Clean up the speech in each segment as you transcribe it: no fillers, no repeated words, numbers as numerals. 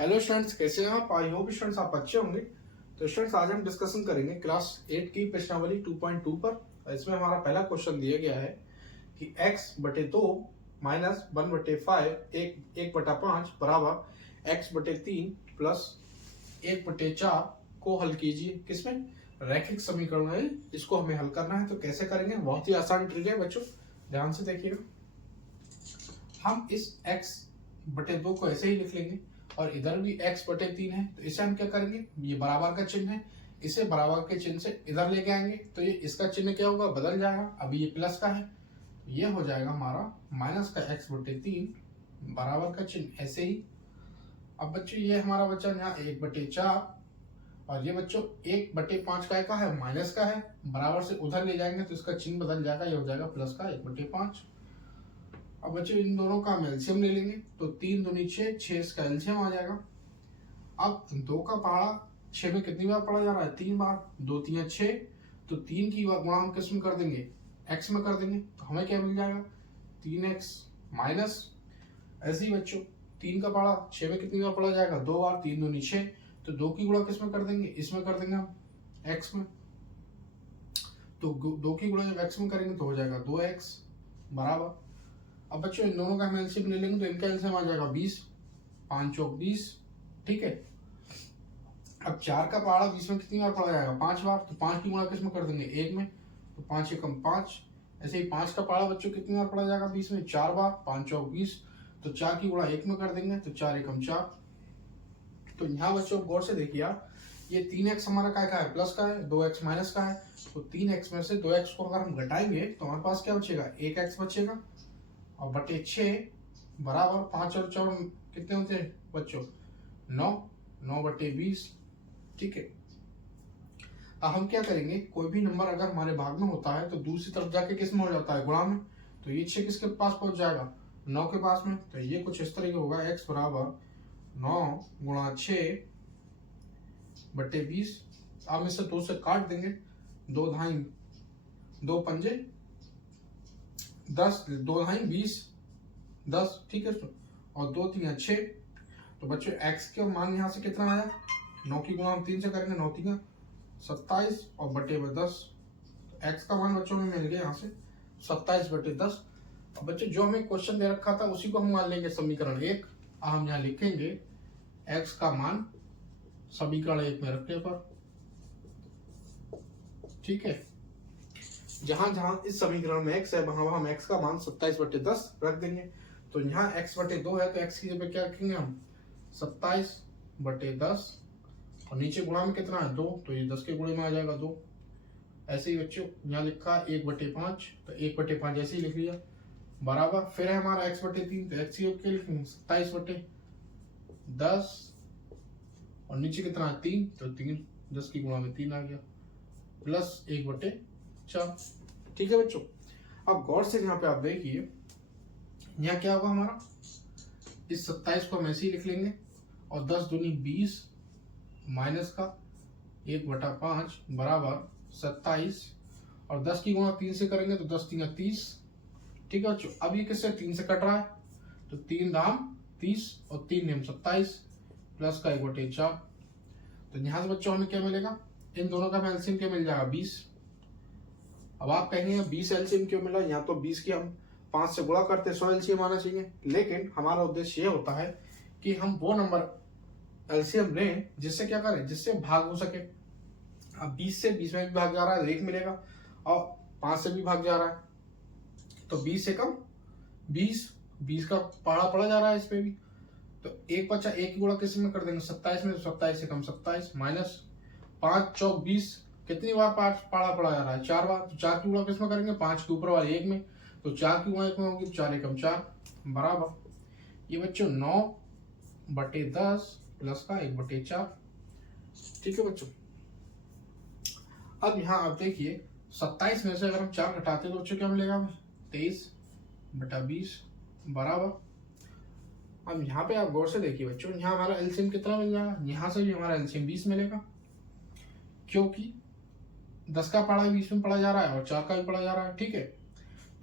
Hello students, कैसे हैं आप? आई होप स्टूडेंट्स आप अच्छे होंगे। तो स्टूडेंट्स आज हम डिस्कशन करेंगे क्लास 8 की प्रश्नावली 2.2 पर। इसमें हमारा पहला क्वेश्चन दिया गया है कि x बटे 2 माइनस 1/5 एक बटा 5 बराबर x बटे 3 प्लस 1/4 को हल कीजिए। किसमें? रैखिक समीकरण है, इसको हमें हल करना है। तो कैसे करेंगे? बहुत ही आसान ट्रिक है बच्चों, ध्यान से देखिएगा। हम इस x बटे 2 को ऐसे ही लिख लेंगे और इधर भी x बटे 3 है, तो इसे हम क्या करेंगे, ये बराबर का चिन्ह है, इसे बराबर के चिन्ह से इधर लेके आएंगे तो ये इसका चिन्ह क्या होगा, बदल जाएगा। अभी ये प्लस का है, ये हो जाएगा हमारा माइनस का x बटे 3 बराबर का चिन्ह ऐसे ही। अब बच्चों ये हमारा बच्चा यहाँ 1/4 और ये बच्चों 1/5 का है, माइनस का है, बराबर से उधर ले जाएंगे तो इसका चिन्ह बदल जाएगा, ये हो जाएगा प्लस का 1/5। अब बच्चों इन दोनों का हम एलसीएम ले लेंगे तो 3 दूनी 6, 6 इसका एलसीएम आ जाएगा। अब 2 का पहाड़ा 6 में कितनी बार पढ़ा जा रहा है? 3 बार। 2 3 6, तो 3 की गुणा हम किस में कर देंगे? x में कर देंगे, तो हमें क्या मिल जाएगा? 3x minus. ऐसे ही बच्चों 3 का पहाड़ा 6 में कितनी बार पढ़ा जाएगा? 2 बार। 3 दूनी 6, तो 2 की गुणा किस में कर देंगे? इसमें कर देंगे हम x में। तो 2 की गुणा जब x में करेंगे तो हो जाएगा 2x बराबर। अब बच्चों इन दोनों का हम एलसीएम ले लेंगे तो इनका एलसीएम आ जाएगा 20, 5 चौक 20, ठीक है। अब 4 का पहाड़ा 20 में कितनी बार पढ़ा जाएगा? 5 बार। तो 5 की गुणा किस में कर देंगे? 1 में, तो 5 एकम 5। ऐसे ही 5 का पहाड़ा बच्चों कितनी बार पढ़ा जाएगा 20 में? 4 बार। 5 चौक 20, तो 4 की गुणा 1 में कर देंगे, तो 4 एकम 4। तो यहाँ बच्चों गौर से देखिए आप, ये 3x हमारा का है? प्लस का है, 2x माइनस का है। तो 3x में से 2x को अगर हम घटाएंगे तो हमारे पास क्या बचेगा? 1x बचेगा और बटे 6 बराबर 5 और 4 कितने होते हैं बच्चों? 9, 9/20, ठीक है। अब हम क्या करेंगे, कोई भी नंबर अगर हमारे भाग में होता है तो दूसरी तरफ जाके किस में हो जाता है? गुणा में। तो ये 6 किसके पास पहुंच जाएगा? 9 के पास में। तो ये कुछ इस तरह का होगा, x बराबर 9 गुणा 6/20। अब इसे 2 से काट देंगे, 2 धाई 2 पंजे 10, 2 धाई 20, 10, ठीक है। और 2 3 6, तो बच्चों x के मान यहाँ से कितना आया? 9 की गुणा हम 3 से करेंगे, 9 3 27 और बटे में 10। x का मान बच्चों में मिल गया यहाँ से 27/10। अब बच्चों जो हमें क्वेश्चन दे रखा था उसी को हम मान लेंगे समीकरण 1। हम यहाँ लिखेंगे x का मान समीकरण 1 में रखने पर, ठीक है। जहां जहां इस समीकरण में x है वहां हम x का मान 27/10 रख देंगे। तो यहाँ x बटे 2 है तो x की जगह क्या रखेंगे हम? 27/10 और नीचे गुणा में कितना है? 2, तो ये 10 के गुणे में आ जाएगा 2। ऐसे ही बच्चों यहाँ लिखा 1/5, तो 1/5 ऐसे ही लिख लिया बराबर। फिर है हमारा x बटे 3, तो x की क्या लिखेंगे? 27/10 और नीचे कितना है? 3, तो 3 10 की गुणा में 3 आ गया प्लस 1/4, ठीक है बच्चों। अब गौर से यहाँ पे आप देखिए, यहाँ क्या होगा हमारा? इस 27 को हम ऐसे ही लिख लेंगे और 10 दूनी 20 माइनस का 1/5 बराबर 27 और 10 की गुणा 3 से करेंगे तो 10 3 30, ठीक है बच्चों। अब ये किससे? 3 से कट रहा है, तो 3 दाम 30 और 3 नियम 27 प्लस का 1/4। तो यहाँ से बच्चों हमें क्या मिलेगा? इन दोनों का एलसीएम क्या मिल जाएगा? 20। अब आप कहेंगे 20 एलसीएम क्यों मिला? यहाँ तो 20 की हम 5 से गुणा करते 100 एलसीएम आना चाहिए, लेकिन हमारा उद्देश्य ये होता है कि हम वो नंबर एलसीएम लें जिससे क्या करें, जिससे भाग हो सके। अब 20 से 20 में भी भाग जा रहा है, 1 मिलेगा, और 5 से भी भाग जा रहा है, तो 20 से कम 20 का पहाड़ा पड़ा जा रहा है इस पे भी। तो 1 बचा, 1 की गुणा किस में कर देंगे? 27 में, तो 27 से कम 27 माइनस 5 चौक 20, कितनी बार पहाड़ा पड़ा जा रहा है? 4 बार। तो 4 की गुणा किस में करेंगे? 5 के ऊपर वाले 1 में, तो 4 की गुणा 1 में होगी, 4 एकम 4 बराबर। ये बच्चों 9/10 प्लस का 1/4, ठीक है बच्चों। अब यहाँ आप देखिए 27 में से अगर हम 4 घटाते हैं तो बच्चों क्या मिलेगा हमें? 23/20 बराबर। अब यहाँ पे आप गौर से देखिए बच्चों, यहाँ हमारा एलसीएम कितना मिल जाएगा? यहाँ से भी हमारा एलसीएम 20 मिलेगा, क्योंकि 10 का पढ़ा 20 में पढ़ा जा रहा है और 4 का भी पढ़ा जा रहा है, ठीक है।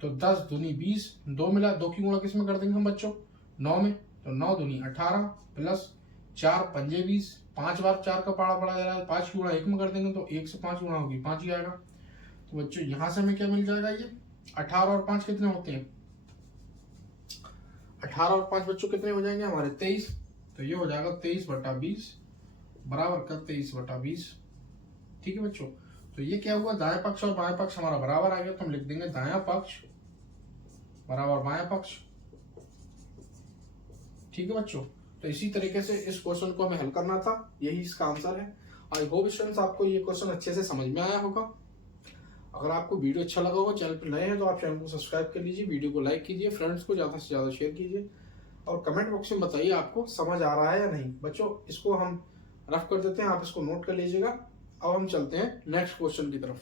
तो 10 दूनी 20, 2 मिला, 2 की गुणा किस में कर देंगे हम बच्चों? 9 में, तो 9 दूनी 18 प्लस 4 पंजे 20, 5 बार 4 का पाड़ा पड़ा जा रहा है, 5 की गुणा 1 में कर देंगे तो 1 से 5 गुणा होगी 5 ही आएगा। तो बच्चों यहाँ से हमें क्या मिल जाएगा, ये 18 और 5 कितने होते हैं, 18 और 5 बच्चों कितने हो जाएंगे हमारे 23। तो ये हो जाएगा 23/20 बराबर का 23/20। ठीक है बच्चों, तो ये क्या हुआ, दाएं पक्ष और बाएं पक्ष हमारा बराबर आ गया, तो हम लिख देंगे दायां पक्ष बराबर बायां पक्ष। ठीक है बच्चों, तो इसी तरीके से इस क्वेश्चन को हमें हल करना था, यही इसका आंसर है। आई होप स्टूडेंट्स आपको ये क्वेश्चन अच्छे से समझ में आया होगा। अगर आपको वीडियो अच्छा लगा होगा, चैनल पर नए हैं तो आप चैनल को सब्सक्राइब कर लीजिए, वीडियो को लाइक कीजिए, फ्रेंड्स को ज़्यादा से ज़्यादा शेयर कीजिए और कमेंट बॉक्स में बताइए आपको समझ आ रहा है या नहीं। बच्चों इसको हम रफ कर देते हैं, आप इसको नोट कर लीजिएगा। अब हम चलते हैं नेक्स्ट क्वेश्चन की तरफ।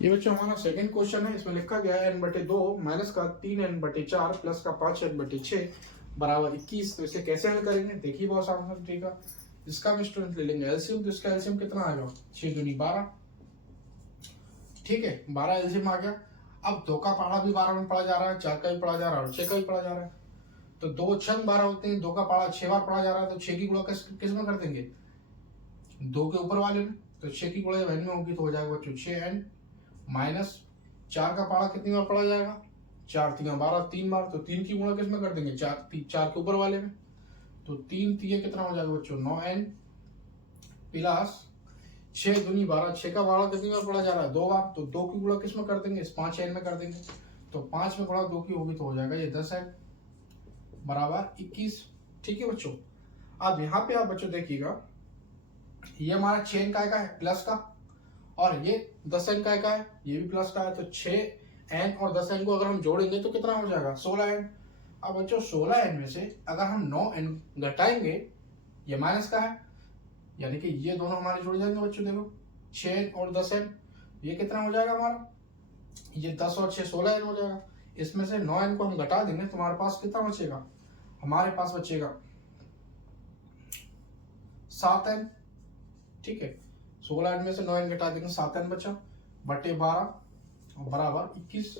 ये बच्चों हमारा सेकंड क्वेश्चन है, इसमें लिखा गया है n/2 माइनस का 3n/4 प्लस का 5n/6 बराबर 21। तो इसे कैसे हल करेंगे, देखिए बहुत आसान तरीका। इसका हम स्टूडेंट ले लेंगे एलसीएम, तो इसका एलसीएम कितना आएगा, 6 दूनी 12। ठीक है, 12 एलसीएम आ गया। अब 2 का पाड़ा भी 12 में पढ़ा जा रहा है, 4 का भी पढ़ा जा रहा है और 6 का भी पढ़ा जा रहा है। तो 2 6 12 होते हैं, 2 का पाड़ा 6 बार पढ़ा जा रहा है, तो 6 की गुणा किस में कर देंगे, 2 के ऊपर वाले में। तो 6 की गुणा जब n में होगी तो हो जाएगा बच्चों 6n माइनस 4 का पाड़ा कितनी बार पढ़ा जाएगा, 4 3 12 3 बार। तो 3 की गुणा किस में कर देंगे, 4 के ऊपर वाले में। तो 3 3 कितना हो जाएगा बच्चों 9n प्लस 6 दूनी 12, 6 का पाड़ा कितनी बार पढ़ा जा रहा है, 2 बार। तो 2 की गुणा किस में कर देंगे, इस 5n में कर देंगे। तो 5 में गुणा 2 की होगी तो हो जाएगा ये 10n बराबर 21। ठीक है बच्चों, अब यहाँ पे आप बच्चों देखिएगा, ये हमारा 6n का है प्लस का, और ये 10n का है, ये भी प्लस का है। तो 6n और 10n को अगर हम जोड़ेंगे तो कितना हो जाएगा 16n। अब बच्चों 16n में से अगर हम 9n घटाएंगे, ये माइनस का है, यानी कि ये दोनों हमारे जुड़ जाएंगे बच्चों। देखो 6n और 10n, ये कितना हो जाएगा हमारा, ये 10 और 6 16n हो जाएगा। इसमें से 9n को हम घटा देंगे तो हमारे पास कितना बचेगा, हमारे पास बचेगा 7n। ठीक है, 16n में से 9n घटा देंगे 7n बचा बटे 12 और बराबर 21।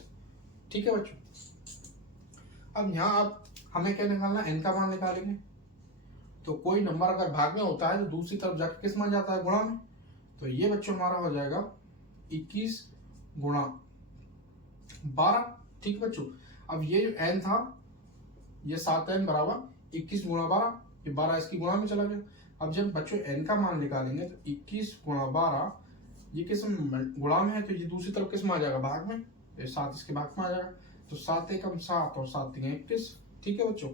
ठीक है बच्चों, अब यहाँ आप हमें क्या निकालना है, n का मान निकालेंगे। तो कोई नंबर अगर भाग में होता है तो दूसरी तरफ जाकर किस मान जाता है, गुणा में। तो ये बच्चों हमारा हो जाएगा 21 गुणा 12। ठीक बच्चों, अब ये जो n था, ये 7n बराबर 21 गुणा 12, ये 12 इसकी गुणा में चला गया। अब जब बच्चों n का मान निकालेंगे तो 21 गुणा 12, ये किस गुणा में है तो ये दूसरी तरफ किस में आ जाएगा, भाग में। ये 7 इसके भाग में आ जाएगा। तो 7 एकम 7 और 7 3 21। ठीक है बच्चों,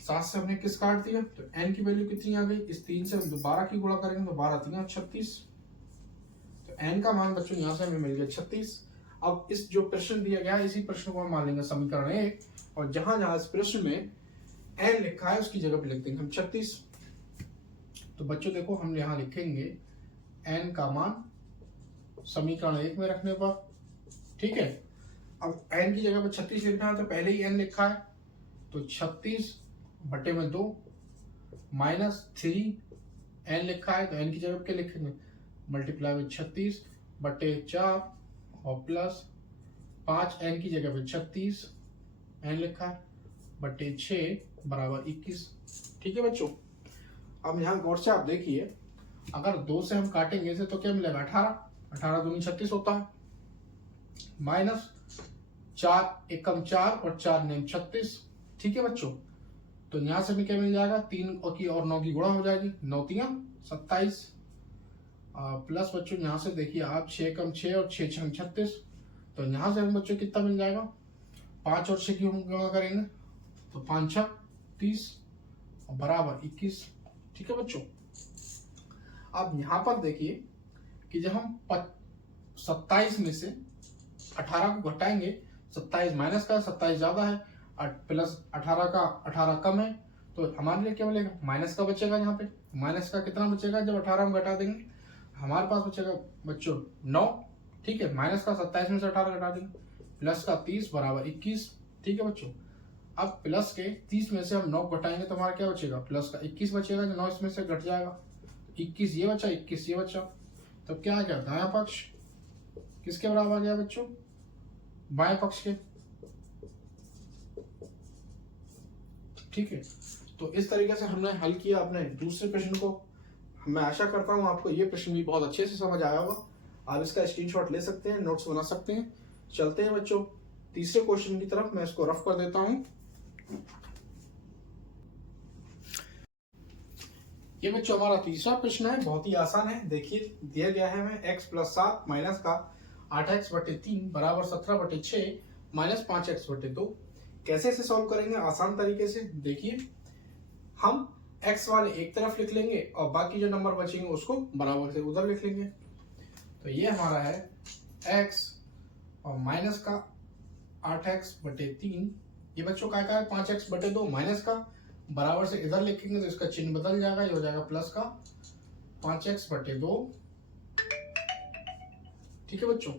7 से हमने किस काट दिया, तो n की वैल्यू कितनी आ गई, इस 3 से हम 12 की गुणा करेंगे तो 12 3 36। तो n का मान बच्चों यहाँ से हमें मिल गया 36। अब इस जो प्रश्न दिया गया है, इसी प्रश्न को हम मान लेंगे समीकरण 1, और जहां जहां इस प्रश्न में n लिखा है उसकी जगह पे लिख देंगे हम 36। तो बच्चों देखो हम यहाँ लिखेंगे n का मान समीकरण 1 में रखने पर। ठीक है, अब n की जगह पर 36 लिखना है तो पहले ही n लिखा है, तो 36 बटे में 2 माइनस 3 n लिखा है, तो n की जगह क्या लिखेंगे, मल्टीप्लाई में 36 बटे 4 और प्लस 5 n की जगह पे 36 n लिखा है बटे 6 बराबर 21। ठीक है बच्चों, अब यहाँ गौर से आप देखिए, अगर 2 से हम काटेंगे इसे तो क्या मिलेगा 18, 18 दूनी 36 होता है, माइनस 4 एकम 4 और 4 नेम 36। ठीक है बच्चों, तो यहाँ से भी क्या मिल जाएगा, 3 की और 9 की गुणा हो जाएगी, 9 3 27 प्लस बच्चों यहाँ से देखिए आप 6 एकम 6 और 6 6 36। तो यहाँ से हम बच्चों कितना मिल जाएगा, 5 और 6 की हम गुणा करेंगे तो 5 6 30 और बराबर 21। ठीक है बच्चों, अब यहाँ पर देखिए कि जब हम 27 में से 18 को घटाएंगे, 27 माइनस का 27 ज्यादा है प्लस 18 का 18 कम है, तो हमारे लिए क्या मिलेगा, माइनस का बचेगा। यहाँ पे माइनस का कितना बचेगा, जब 18 हम घटा देंगे हमारे पास बचेगा बच्चों 9। ठीक है, माइनस का 27 में से 18 घटा देंगे, प्लस का 30 बराबर 21। ठीक है बच्चों, अब प्लस के 30 में से हम 9 घटाएंगे तो हमारा क्या बचेगा, प्लस का 21 बचेगा, जो 9 इसमें से घट जाएगा, 21 ये बचा 21 ये बचा। तो क्या आ गया, दायां पक्ष किसके बराबर आ गया बच्चों, बाएं पक्ष के। ठीक है, तो इस तरीके से हमने हल किया अपने दूसरे प्रश्न को। मैं आशा करता हूँ आपको ये प्रश्न भी बहुत अच्छे से समझ आया होगा। आप इसका स्क्रीनशॉट ले सकते हैं, नोट्स बना सकते हैं। चलते हैं बच्चों तीसरे क्वेश्चन की तरफ। मैं इसको रफ कर देता हूँ। ये बच्चों हमारा तीसरा प्रश्न है, बहुत ही आसान है। देखिए दिया गया है हमें x प्लस 7 माइनस का 8x बटे 3 बराबर 17 बटे 6 माइनस 5x बटे 2। कैसे इसे सॉल्व करेंगे? आसान तरीके से। देखिए हम x वाले एक तरफ लिख लेंगे और बाकी जो नंबर बचेंगे उसको बराबर से उधर लिख लेंगे। तो ये हमारा है x और माइनस का 8x बटे 3, ये बच्चों का है 5x बटे 2 माइनस का, बराबर से इधर लिखेंगे तो इसका चिन्ह बदल जाएगा, ये हो जाएगा प्लस का 5x बटे 2। ठीक है बच्चों,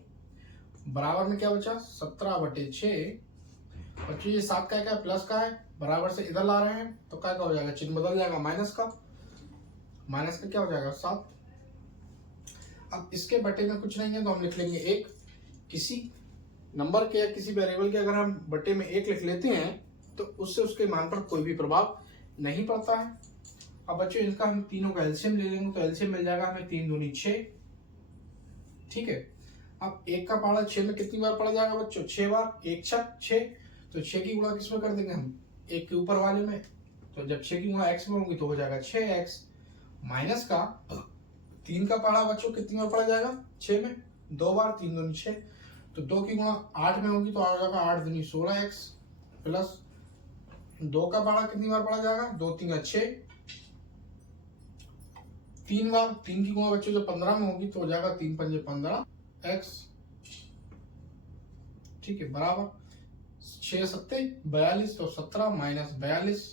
बराबर में क्या बचा 17 बटे 6। बच्चों ये 7 का है प्लस का है, बराबर से इधर ला रहे हैं तो क्या हो जाएगा, चिन्ह बदल जाएगा माइनस का क्या हो जाएगा 7। अब इसके बटे में कुछ नहीं है तो हम लिख लेंगे 1। किसी नंबर के या किसी वेरिएबल के अगर हम बटे में 1 लिख लेते हैं तो उससे उसके मान पर कोई भी प्रभाव नहीं पड़ता है। अब बच्चों इनका हम तीनों का एलसीएम ले लेंगे तो एलसीएम मिल जाएगा हमें 3 दूनी 6। ठीक है, अब 1 का पहाड़ा 6 में कितनी बार पड़ जाएगा बच्चों, 6 बार, 1 6, तो 6 की गुणा किसमें कर देंगे हम, 1 के ऊपर वाले में। तो जब 6 की गुणा x में होगी तो हो जाएगा 6x माइनस का 3 का पहाड़ा बच्चों कितनी बार पड़ जाएगा, 6 में 2 बार, 3 दूनी 6, तो 2 की गुणा 8 में होगी तो आ जाएगा 8 दूनी 16x प्लस 2 का पहाड़ा कितनी बार पड़ा जाएगा, 2 3 6, 3 बार, 3 की गुणा बच्चों जब 15 में होगी तो हो जाएगा 3 पंजे 15x। ठीक है, बराबर 6 सत्ते 42, तो 17 माइनस 42,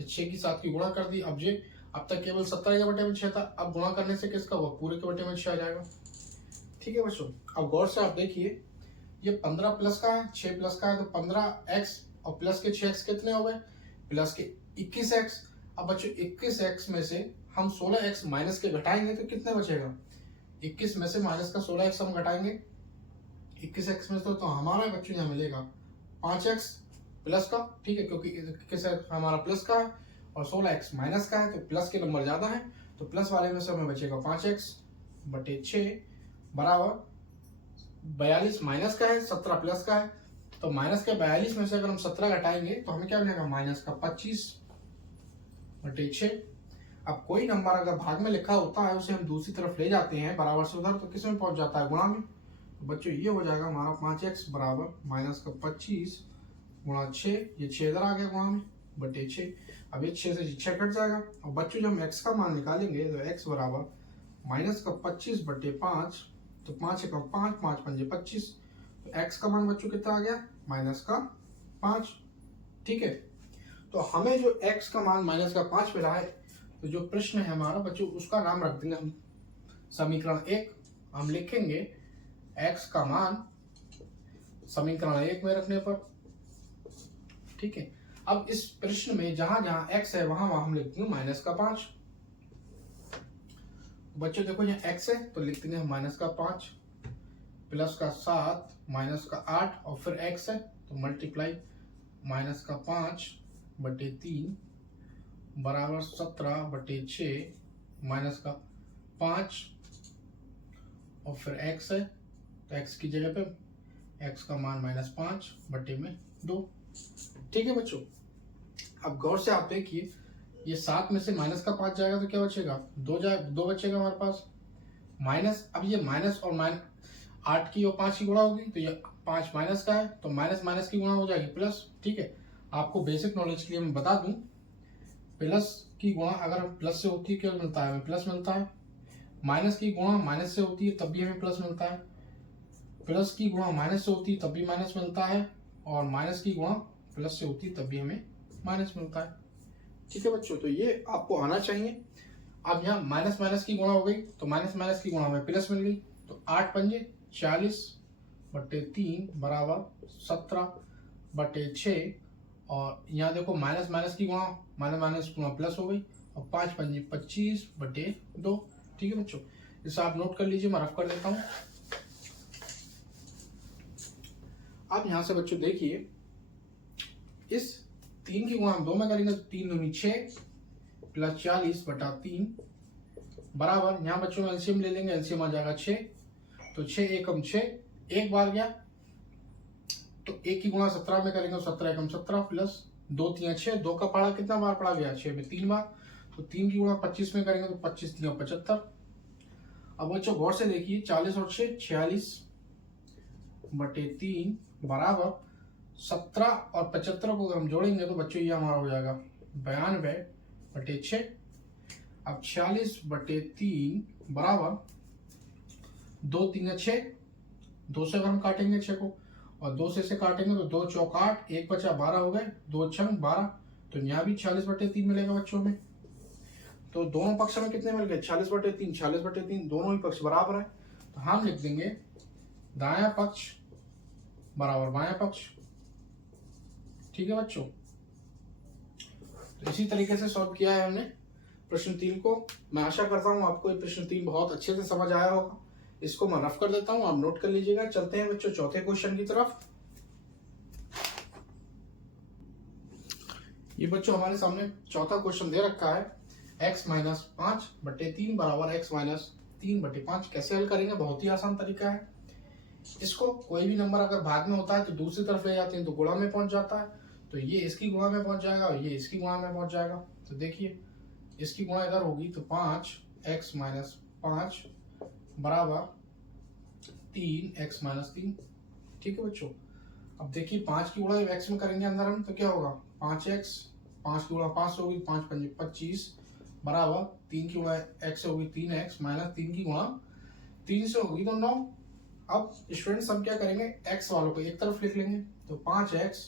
6 की 7 की गुणा कर दी। अब तक केवल 17 के बटे में 6 था, अब गुणा करने से किसका हुआ, पूरे के बटे में 6 आ जाएगा। ठीक है बच्चों, अब गौर से आप देखिए ये 15 प्लस का है, 6 प्लस का है, तो 15x और प्लस के 6x कितने हो गए, प्लस के 21x। अब बच्चों 21x में से हम 16x माइनस के घटाएंगे तो कितने बचेगा, 21 में से माइनस का 16x हम घटाएंगे 21x में से, तो हमारा बच्चों यहाँ मिलेगा 5x प्लस का। ठीक है, क्योंकि 21x हमारा प्लस का है और 16x माइनस का है, तो प्लस के नंबर ज्यादा है, तो प्लस वाले में से हमें बचेगा 5x बटे 6 बराबर 42 माइनस का है, 17 प्लस का है, तो माइनस के 42 में से अगर हम 17 घटाएंगे तो हमें क्या मिलेगा, माइनस का 25 बटे 6। अब कोई नंबर अगर भाग में लिखा होता है उसे हम दूसरी तरफ ले जाते हैं बराबर से उधर, तो किस में पहुंच जाता है, गुणा में। तो बच्चों ये हो जाएगा हमारा 5x बराबर माइनस का 25 गुणा 6, ये 6 इधर आ गया गुणा में बटे 6। अब ये 6 से 6 कट जाएगा। और बच्चों जब हम x का मान निकालेंगे तो x बराबर माइनस का 25 बटे 5, तो 5 का 5, 5 पंजे 25, तो x का मान बच्चों कितना आ गया, माइनस का 5। ठीक है, तो हमें जो x का मान माइनस का 5 मिला है, तो जो प्रश्न है हमारा बच्चों उसका नाम रख देंगे हम समीकरण 1। हम लिखेंगे x का मान समीकरण 1 में रखने पर। ठीक है, अब इस प्रश्न में जहां जहां x है वहां वहां हम लिख देंगे माइनस का 5। बच्चों देखो यहाँ x है तो लिख देंगे माइनस का 5 प्लस का 7 माइनस का 8 और फिर x है तो मल्टीप्लाई माइनस का 5 बटे 3 बराबर 17 बटे 6 माइनस का 5 और फिर x है तो x की जगह पे x का मान माइनस 5 बटे में 2। ठीक है बच्चों, अब गौर से आप देखिए ये 7 में से माइनस का 5 जाएगा तो क्या बचेगा, 2 बचेगा हमारे पास माइनस। अब ये माइनस और 8 की और 5 की गुणा होगी तो ये 5 माइनस का है तो माइनस माइनस की गुणा हो जाएगी प्लस। ठीक है, आपको बेसिक नॉलेज के लिए मैं बता दूं, प्लस की गुणा अगर प्लस से होती है क्या मिलता है, हमें प्लस मिलता है। माइनस की गुणा माइनस से होती है तब भी हमें प्लस मिलता है। प्लस की गुणा माइनस से होती है तब भी माइनस मिलता है, और माइनस की गुणा प्लस से होती है तब भी हमें माइनस मिलता है। ठीक है बच्चों, तो ये आपको आना चाहिए। अब यहाँ माइनस माइनस की गुणा हो गई तो माइनस माइनस की गुणा हमें प्लस मिल गई, तो 8 पंजे 40 बटे 3 बराबर 17 बटे 6, और यहाँ देखो माइनस माइनस की गुणा माइनस माइनस गुणा प्लस हो गई, और 5 पंजे 25 बटे 2। ठीक है बच्चों, इसे आप नोट कर लीजिए, मैं रफ कर देता हूँ। अब यहाँ से बच्चों देखिए इस 3 की गुणा हम 2 में करेंगे तो 3 दूनी 6 प्लस 40 बटा 3 बराबर, यहाँ बच्चों में एलसीएम ले लेंगे, एलसीएम आ जाएगा 6, तो 6 एकम 6, एक बार गया तो 1 की गुणा 17 में करेंगे तो 17 एकम 17 प्लस 2 3 6, 2 का पढ़ा कितना बार पढ़ा गया 6 में 3 बार, तो 3 की गुणा 25 में करेंगे तो 25 3 75। अब बच्चों गौर से देखिए 40 और 6 46 बटे 3 बराबर 17 और 75 को अगर हम जोड़ेंगे तो बच्चों ये हमारा हो जाएगा 92 बटे 6। अब 46 बटे 3 बराबर 2 3 6, 2 से अगर हम काटेंगे 6 को और 2 से काटेंगे तो 2 चौक 8, 1 बचा 12 हो गए, 2 छंग 12, तो यहाँ भी 46 बटे 3 मिलेगा बच्चों में। तो दोनों पक्ष में कितने मिल गए 46 बटे 3, 46 बटे 3, दोनों ही पक्ष बराबर है, तो हम लिख देंगे दायां पक्ष बराबर बायां पक्ष। ठीक है बच्चों, तो इसी तरीके से सॉल्व किया है हमने प्रश्न 3 को। मैं आशा करता हूं आपको ये प्रश्न 3 बहुत अच्छे से समझ आया होगा। इसको मैं रफ कर देता हूं, आप नोट कर लीजिएगा। चलते हैं बच्चों चौथे क्वेश्चन की तरफ। ये बच्चों हमारे सामने चौथा क्वेश्चन दे रखा है, x माइनस 5 बटे 3 बराबर x माइनस 3 बटे 5। कैसे हल करेंगे, बहुत ही आसान तरीका है। इसको कोई भी नंबर अगर भाग में होता है तो दूसरी तरफ ले जाते हैं तो गुणा में पहुंच जाता है, तो ये इसकी गुणा में पहुंच जाएगा और ये इसकी गुणा में पहुंच जाएगा। तो देखिए इसकी गुणा इधर होगी तो 5x माइनस 5 बराबर 3x माइनस 3। ठीक है बच्चों, अब देखिए 5 की गुणा x में करेंगे अंदर हम तो क्या होगा 5x, 5 की गुणा 5 होगी, 5 5 25 बराबर 3 की गुणा x होगी 3x माइनस 3 की गुणा 3 से होगी तो 9। अब स्टूडेंट्स हम क्या करेंगे, x वालों को एक तरफ लिख लेंगे, तो 5x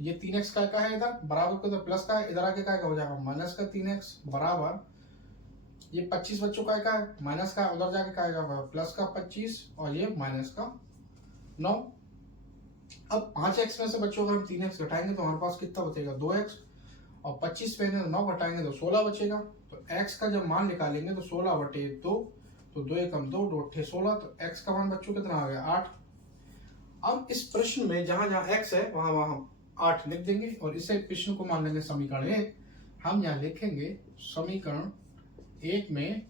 ये 3x का है इधर बराबर को तो प्लस का है, इधर आके का हो जाएगा माइनस का 3x बराबर ये 25 बच्चों का है माइनस का, उधर जाके का आएगा प्लस का 25 और ये माइनस का 9। अब 5x में से बच्चों अगर हम 3x घटाएंगे तो हमारे पास कितना बचेगा 2x, और 25 में 9 घटाएंगे तो 16 बचेगा। तो x का जब मान निकालेंगे तो 16 बटे 2, तो 2 एकम 2, 2 अट्ठे 16, तो x का मान बच्चों कितना आ गया 8। अब इस प्रश्न में जहां जहां x है वहां वहां हम 8 लिख देंगे और इसे प्रश्न को मान लेंगे समीकरण 1। हम यहाँ लिखेंगे समीकरण 1 में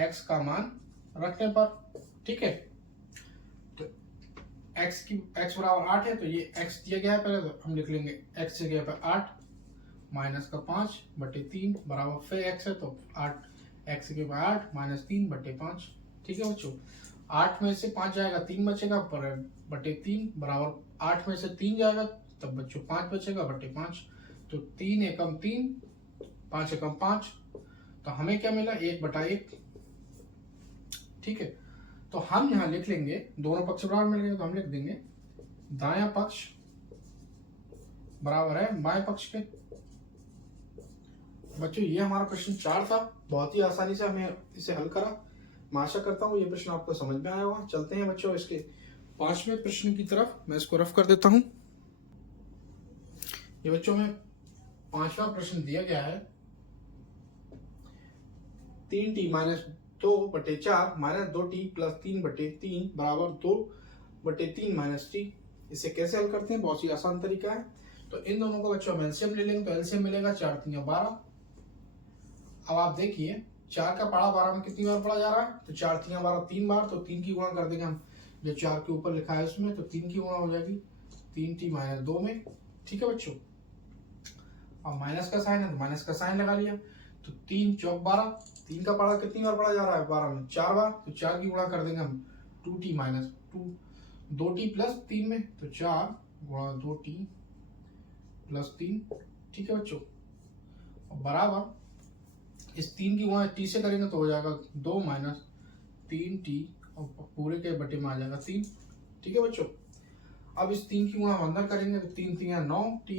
x का मान रखने पर। ठीक है, तो x बराबर 8 है तो ये x दिया गया है पहले, तो हम लिख लेंगे x दिया गया है 8 माइनस का 5 बटे 3 बराबर फिर x है तो 8 x के बाद 8 माइनस 3 बटे 5। ठीक है बच्चों, 8 में से 5 जाएगा 3 बचेगा पर बटे 3 बराबर 8 में से 3 जाएगा तब बच्चों 5 बचेगा बटे 5, तो 3 एकम 3 5 एकम 5, तो हमें क्या मिला 1 बटा 1। ठीक है, तो हम यहाँ लिख लेंगे दोनों पक्ष बराबर मिल गए तो हम लिख देंगे दायां पक्ष बराबर है बाएं पक्ष के। बच्चों ये हमारा प्रश्न 4 था, बहुत ही आसानी से हमें इसे हल करा। मैं आशा करता हूँ ये प्रश्न आपको समझ में आया होगा। चलते हैं बच्चों इसके 5वें प्रश्न की तरफ। मैं इसको रफ कर देता हूँ। ये बच्चों में 5वां प्रश्न दिया गया है 3t माइनस 2 बटे 4 माइनस 2t प्लस 3 बटे 3 बराबर 2 बटे 3 माइनस t। इसे कैसे हल करते हैं, बहुत ही आसान तरीका है। तो इन दोनों को बच्चों हम एलसीएम ले लेंगे तो एलसीएम मिलेगा 4 3 12। अब आप देखिए 4 का पढ़ा 12 में कितनी बार पढ़ा जा रहा है, तो 4 3 12 3 बार, तो 3 की गुणा कर देंगे हम जो 4 के ऊपर लिखा है उसमें, तो 3 की गुणा हो जाएगी 3t माइनस 2 में। ठीक है बच्चों, अब माइनस का साइन है तो माइनस का साइन लगा लिया, तो 3 चौक 12, 3 का पढ़ा कितनी बार पढ़ा जा रहा है 12 में 4 बार, तो 4 की गुणा कर देंगे हम 2t माइनस 2t प्लस 3 में, तो 4 गुणा 2t प्लस 3। ठीक है बच्चों, बराबर इस 3 की गुणा t से करेंगे तो हो जाएगा 2 माइनस 3t और पूरे के बटे में आ जाएगा 3। ठीक है बच्चों, अब इस 3 की गुणा अंदर करेंगे तो 3 3 9t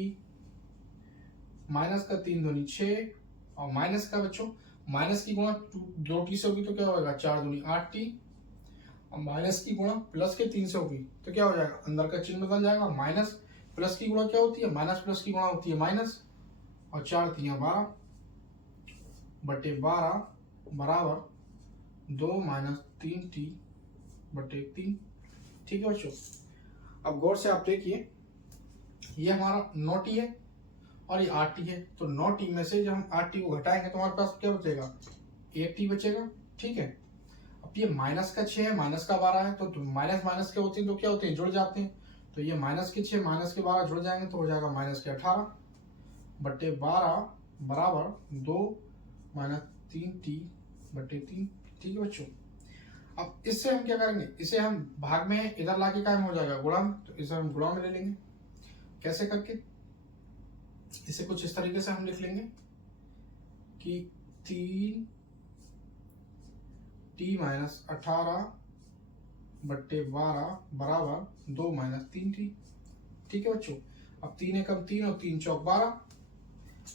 माइनस का 3 दूनी 6 और माइनस का बच्चों माइनस की गुणा 2t से होगी तो क्या होगा 4 दूनी 8t और माइनस की गुणा प्लस के 3 से होगी तो क्या हो जाएगा अंदर का चिन्ह बदल जाएगा। माइनस प्लस की गुणा क्या होती है, माइनस प्लस की गुणा होती है माइनस, और 4 3 12 बटे 12 बराबर 2 माइनस 3t बटे 3। ठीक है बच्चों, अब गौर से आप देखिए ये हमारा 9t है, और ये 8t है। तो 9t में से जब हम 8t को घटाएंगे तो हमारे पास क्या बचेगा, 1t बचेगा। ठीक है, अब ये माइनस का 6 है, माइनस का 12 है, तो माइनस माइनस के होते हैं तो क्या होते हैं, जुड़ जाते हैं। तो ये माइनस के 6 माइनस के 12 जुड़ जाएंगे तो हो जाएगा माइनस के 18 बट्टे 12 बराबर 2 माइनस 3t बट्टे 3। ठीक है बच्चों, अब इससे हम क्या करेंगे, इसे हम भाग में इधर लाके कायम हो जाएगा गुणा में, तो इसे हम गुणा में ले लेंगे। कैसे करके, इसे कुछ इस तरीके से हम लिख लेंगे कि 3t माइनस 18 बट्टे 12 बराबर 2 माइनस 3t। ठीक है बच्चों, अब 3 एकम 3 और 3 चौक 12,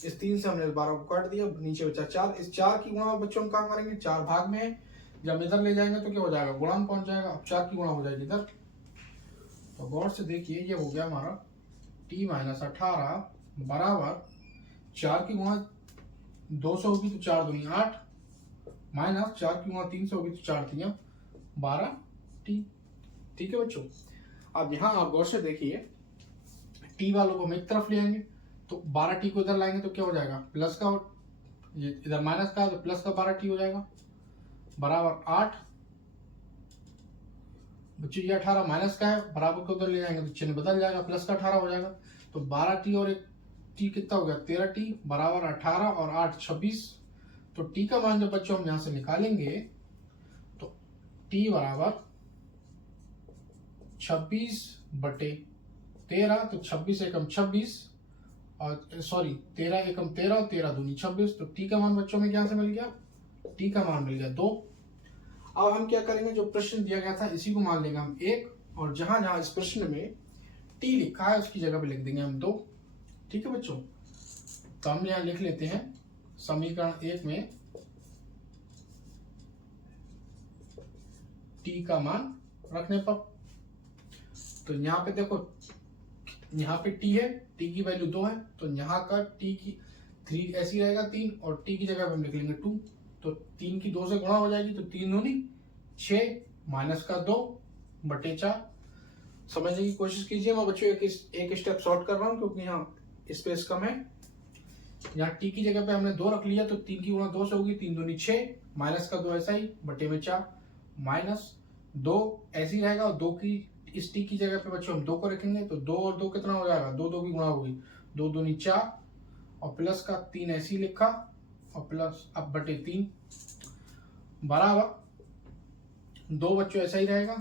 इस 3 से हमने 12 को काट दिया, नीचे बचा 4। इस 4 की गुणा बच्चों हम कहाँ करेंगे, 4 भाग में है, जब इधर ले जाएंगे तो क्या हो जाएगा, गुणा में पहुंच जाएगा। अब 4 की गुणा हो जाएगी इधर, तो गौर से देखिए ये हो गया हमारा t माइनस 18 बराबर 4 की गुणा 2 से होगी तो 4 दूनी 8 माइनस 4 की गुणा 3 से होगी तो 4 3 12t। ठीक है बच्चों, अब यहाँ आप गौर से देखिए t वालों को हम एक तरफ ले आएंगे, तो 12t को इधर लाएंगे तो क्या हो जाएगा, प्लस का, ये इधर माइनस का तो प्लस का 12t हो जाएगा बराबर 8। बच्चों ये 18 माइनस का है, बराबर को उधर ले जाएंगे तो चिन्ह बदल जाएगा, प्लस का 18 हो जाएगा। तो 12t और एक t कितना हो गया, 13t बराबर 18 और 8 26। तो t का मान जब बच्चों हम यहां से निकालेंगे तो t बराबर 26 बटे 13, तो 26 एकम 26 और सॉरी 13 एकम 13 और 13 दूनी 26। तो t का मान बच्चों में क्या से मिल गया, t का मान मिल गया 2। अब हम क्या करेंगे, जो प्रश्न दिया गया था इसी को मान लेंगे हम 1, और जहां जहां इस प्रश्न में t लिखा है उसकी जगह पे लिख देंगे हम 2। ठीक है बच्चों, तो हम यहां लिख लेते हैं समीकरण 1 में t का मान रखने पर, तो यहाँ पे देखो, यहाँ पे t है, t की वैल्यू 2 है, तो यहाँ का t की 3 ऐसी रहेगा 3, और t की जगह पे हम लिख लेंगे 2। तो 3 की 2 से गुणा हो जाएगी, तो 3 दूनी 6 माइनस का 2 बटे 4। समझने की कोशिश कीजिए, मैं बच्चों एक स्टेप शॉर्ट कर रहा हूँ क्योंकि यहाँ स्पेस कम है। यहाँ t की जगह पे हमने 2 रख लिया, तो 3 की गुणा 2 से होगी, 3 दूनी 6 माइनस का 2 ऐसा ही बटे में 4 माइनस 2 ऐसी रहेगा, और 2 की इस t की जगह पे बच्चों हम 2 को रखेंगे, तो 2 और 2 कितना हो जाएगा, 2 2 की गुणा होगी, 2 दूनी 4 और प्लस का 3 ऐसी लिखा और प्लस अब बटे 3 बराबर 2 बच्चों ऐसा ही रहेगा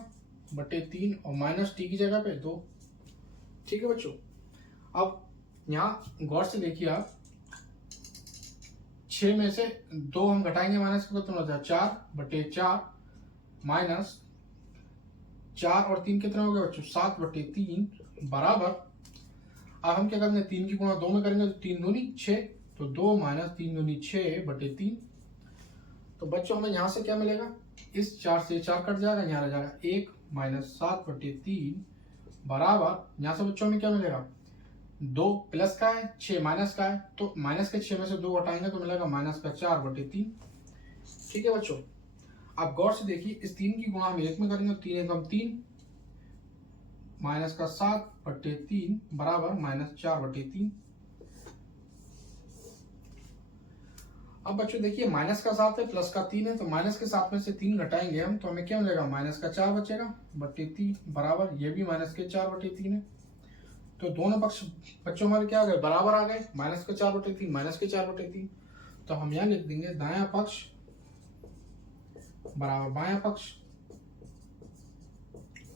बटे 3 और माइनस t की जगह पे 2। ठीक है बच्चों, अब यहाँ गौर से देखिए आप, 6 में से 2 हम घटाएंगे, माइनस का कितना होता है 4 बटे 4 माइनस 4 और 3 कितना हो गया बच्चों 7 बटे 3 बराबर, अब हम क्या करेंगे 3 की गुणा 2 में करेंगे तो 3 दूनी 6, तो 2 माइनस 3 दूनी 6 बटे 3। तो बच्चों हमें यहाँ से क्या मिलेगा, इस 4 से 4 कट जाएगा, यहाँ रह जाएगा 1 माइनस 7 बटे 3 बराबर, यहाँ से बच्चों में क्या मिलेगा, 2 प्लस का है 6 माइनस का है, तो माइनस के 6 में से 2 हटाएंगे तो मिलेगा माइनस का 4 बटे 3। ठीक है बच्चों, आप गौर से देखिए, इस 3 की गुणा हम 1 में करेंगे, 3 एकम 3 माइनस का 7 बटे 3 बराबर माइनस 4 बटे 3। अब बच्चों देखिए माइनस का 7 है, प्लस का 3 है, तो माइनस के 7 में से 3 घटाएंगे हम तो हमें क्या मिलेगा, माइनस का 4 बचेगा बटे 3 बराबर, ये भी माइनस के 4 बटे 3 है। तो दोनों पक्ष बच्चों हमारे क्या आ गए, बराबर आ गए, माइनस के 4 बटे 3 माइनस के 4 बटे 3। तो हम यहाँ लिख देंगे दायां पक्ष बराबर बायां पक्ष।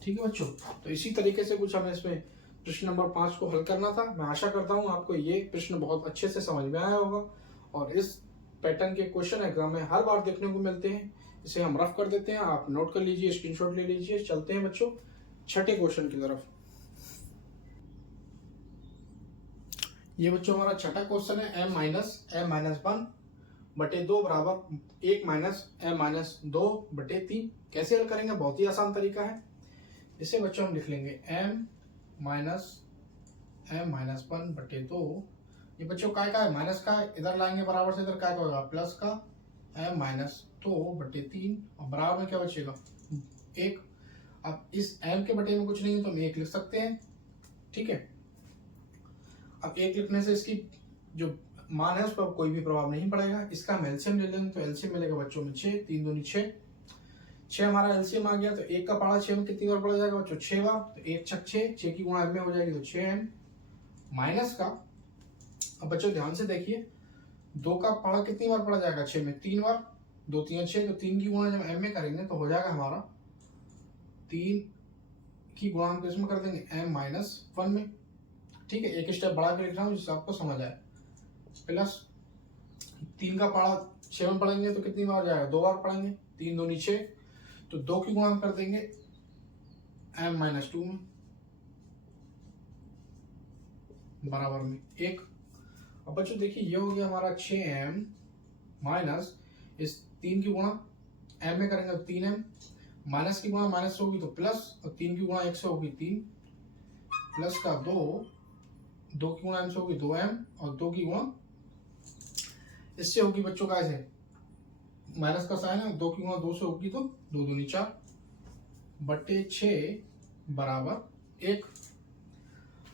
ठीक है बच्चों, तो इसी तरीके से कुछ हमें इसमें प्रश्न नंबर 5 को हल करना था। मैं आशा करता हूँ आपको ये प्रश्न बहुत अच्छे से समझ में आया होगा, और इस पैटर्न के क्वेश्चन एग्जाम में हर बार देखने को मिलते हैं। इसे हम रफ कर देते हैं, आप नोट कर लीजिए, स्क्रीनशॉट ले लीजिए। चलते हैं बच्चों छठे क्वेश्चन की तरफ। ये बच्चों हमारा छठा क्वेश्चन है, m-1 बटे 2 बराबर 1 माइनस m-2 बटे 3। कैसे हल करेंगे, बहुत ही आसान तरीका है। इसे बच्चों हम लिख लेंगे m-1 बटे 2। ये बच्चों काय का है, माइनस का है, इधर लाएंगे बराबर से, इधर काय का होगा प्लस का m-2 बटे 3 और बराबर में क्या बचेगा 1। अब इस m के बटे में कुछ नहीं है तो हम 1 लिख सकते हैं। ठीक है, अब 1 लिखने से इसकी जो मान है उस पर कोई भी प्रभाव नहीं पड़ेगा। इसका हम एलसीएम ले लेंगे तो एलसीएम मिलेगा बच्चों में 6, 3 दूनी 6, 6 हमारा एलसीएम आ गया। तो 1 का पहाड़ा 6 में कितनी बार पड़ जाएगा बच्चों? 6 बार। तो 1 छक 6, 6 की गुणा m में हो जाएगी तो 6m माइनस का, अब बच्चों ध्यान से देखिए, 2 का पहाड़ा कितनी बार पड़ा जाएगा? 6 में 3 बार, 2 3 6, तो 3 की गुणा जब m में करेंगे तो हो जाएगा हमारा 3 की गुणा हम किसमें कर देंगे? m माइनस 1 में। ठीक है, एक स्टेप बढ़ा के लिख रहा हूँ जिससे आपको समझ आए। प्लस 3 का पहाड़ा 6 में पढ़ेंगे तो कितनी बार जाएगा? 2 बार पढ़ेंगे, 3 दूनी 6, तो 2 की गुणा हम कर देंगे m माइनस 2 में बराबर में 1। अब बच्चों देखिए ये हो गया हमारा 6m माइनस इस 3 की गुणा m में करेंगे तो 3m, माइनस की गुणा माइनस से होगी तो प्लस, और 3 की गुणा 1 से होगी 3, प्लस का 2 की गुणा m से होगी 2m, और 2 की गुणा इससे होगी बच्चों का ऐसे माइनस का साइन है, 2 की गुणा 2 से होगी तो 2 दूनी 4 बटे 6 बराबर 1।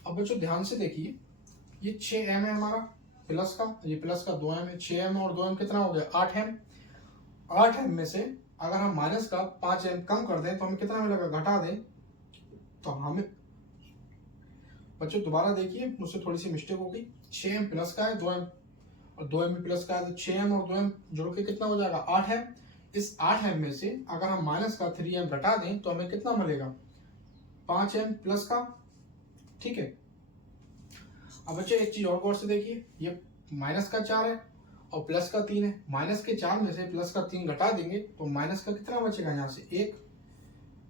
अब बच्चों ध्यान से देखिए, ये 6m है हमारा प्लस का, ये प्लस का 2m है, 6m और 2m कितना हो गया? 8m। 8m में से अगर हम माइनस का 5m कम कर दें तो हमें कितना मिलेगा? घटा दें तो हमें बच्चों दोबारा देखिए, मुझसे थोड़ी सी मिस्टेक हो गई। 6m प्लस का है, 2m और 2m भी प्लस का है, तो 6m और 2m जोड़ के कितना हो जाएगा? 8m। इस 8m में से अगर हम माइनस का 3m घटा दें तो हमें कितना मिलेगा? 5m प्लस का। ठीक है, अब बच्चों एक चीज और गौर से देखिए, ये माइनस का 4 है और प्लस का 3 है। माइनस के 4 में से प्लस का 3 घटा देंगे तो माइनस का कितना बचेगा? यहाँ से 1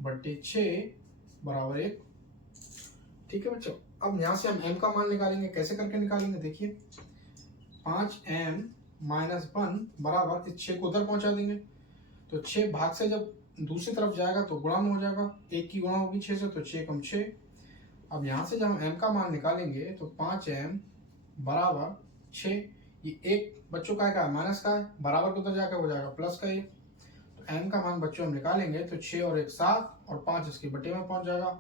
बटे 6 बराबर 1। ठीक है बच्चों, अब यहाँ से हम m का मान निकालेंगे। कैसे करके निकालेंगे? देखिए 5m माइनस 1 बराबर इस 6 को उधर पहुंचा देंगे, तो 6 भाग से जब दूसरी तरफ जाएगा तो गुणा में हो जाएगा, 1 की गुणा होगी 6 से, तो 6 कम 6। अब यहाँ से जब हम m का मान निकालेंगे तो 5m बराबर 6, ये 1 बच्चों का है माइनस का है, बराबर को उधर जाकर हो जाएगा प्लस का 1। तो m का मान बच्चों हम निकालेंगे तो 6 और 1 7, और 5 इसके बटे में पहुंच जाएगा,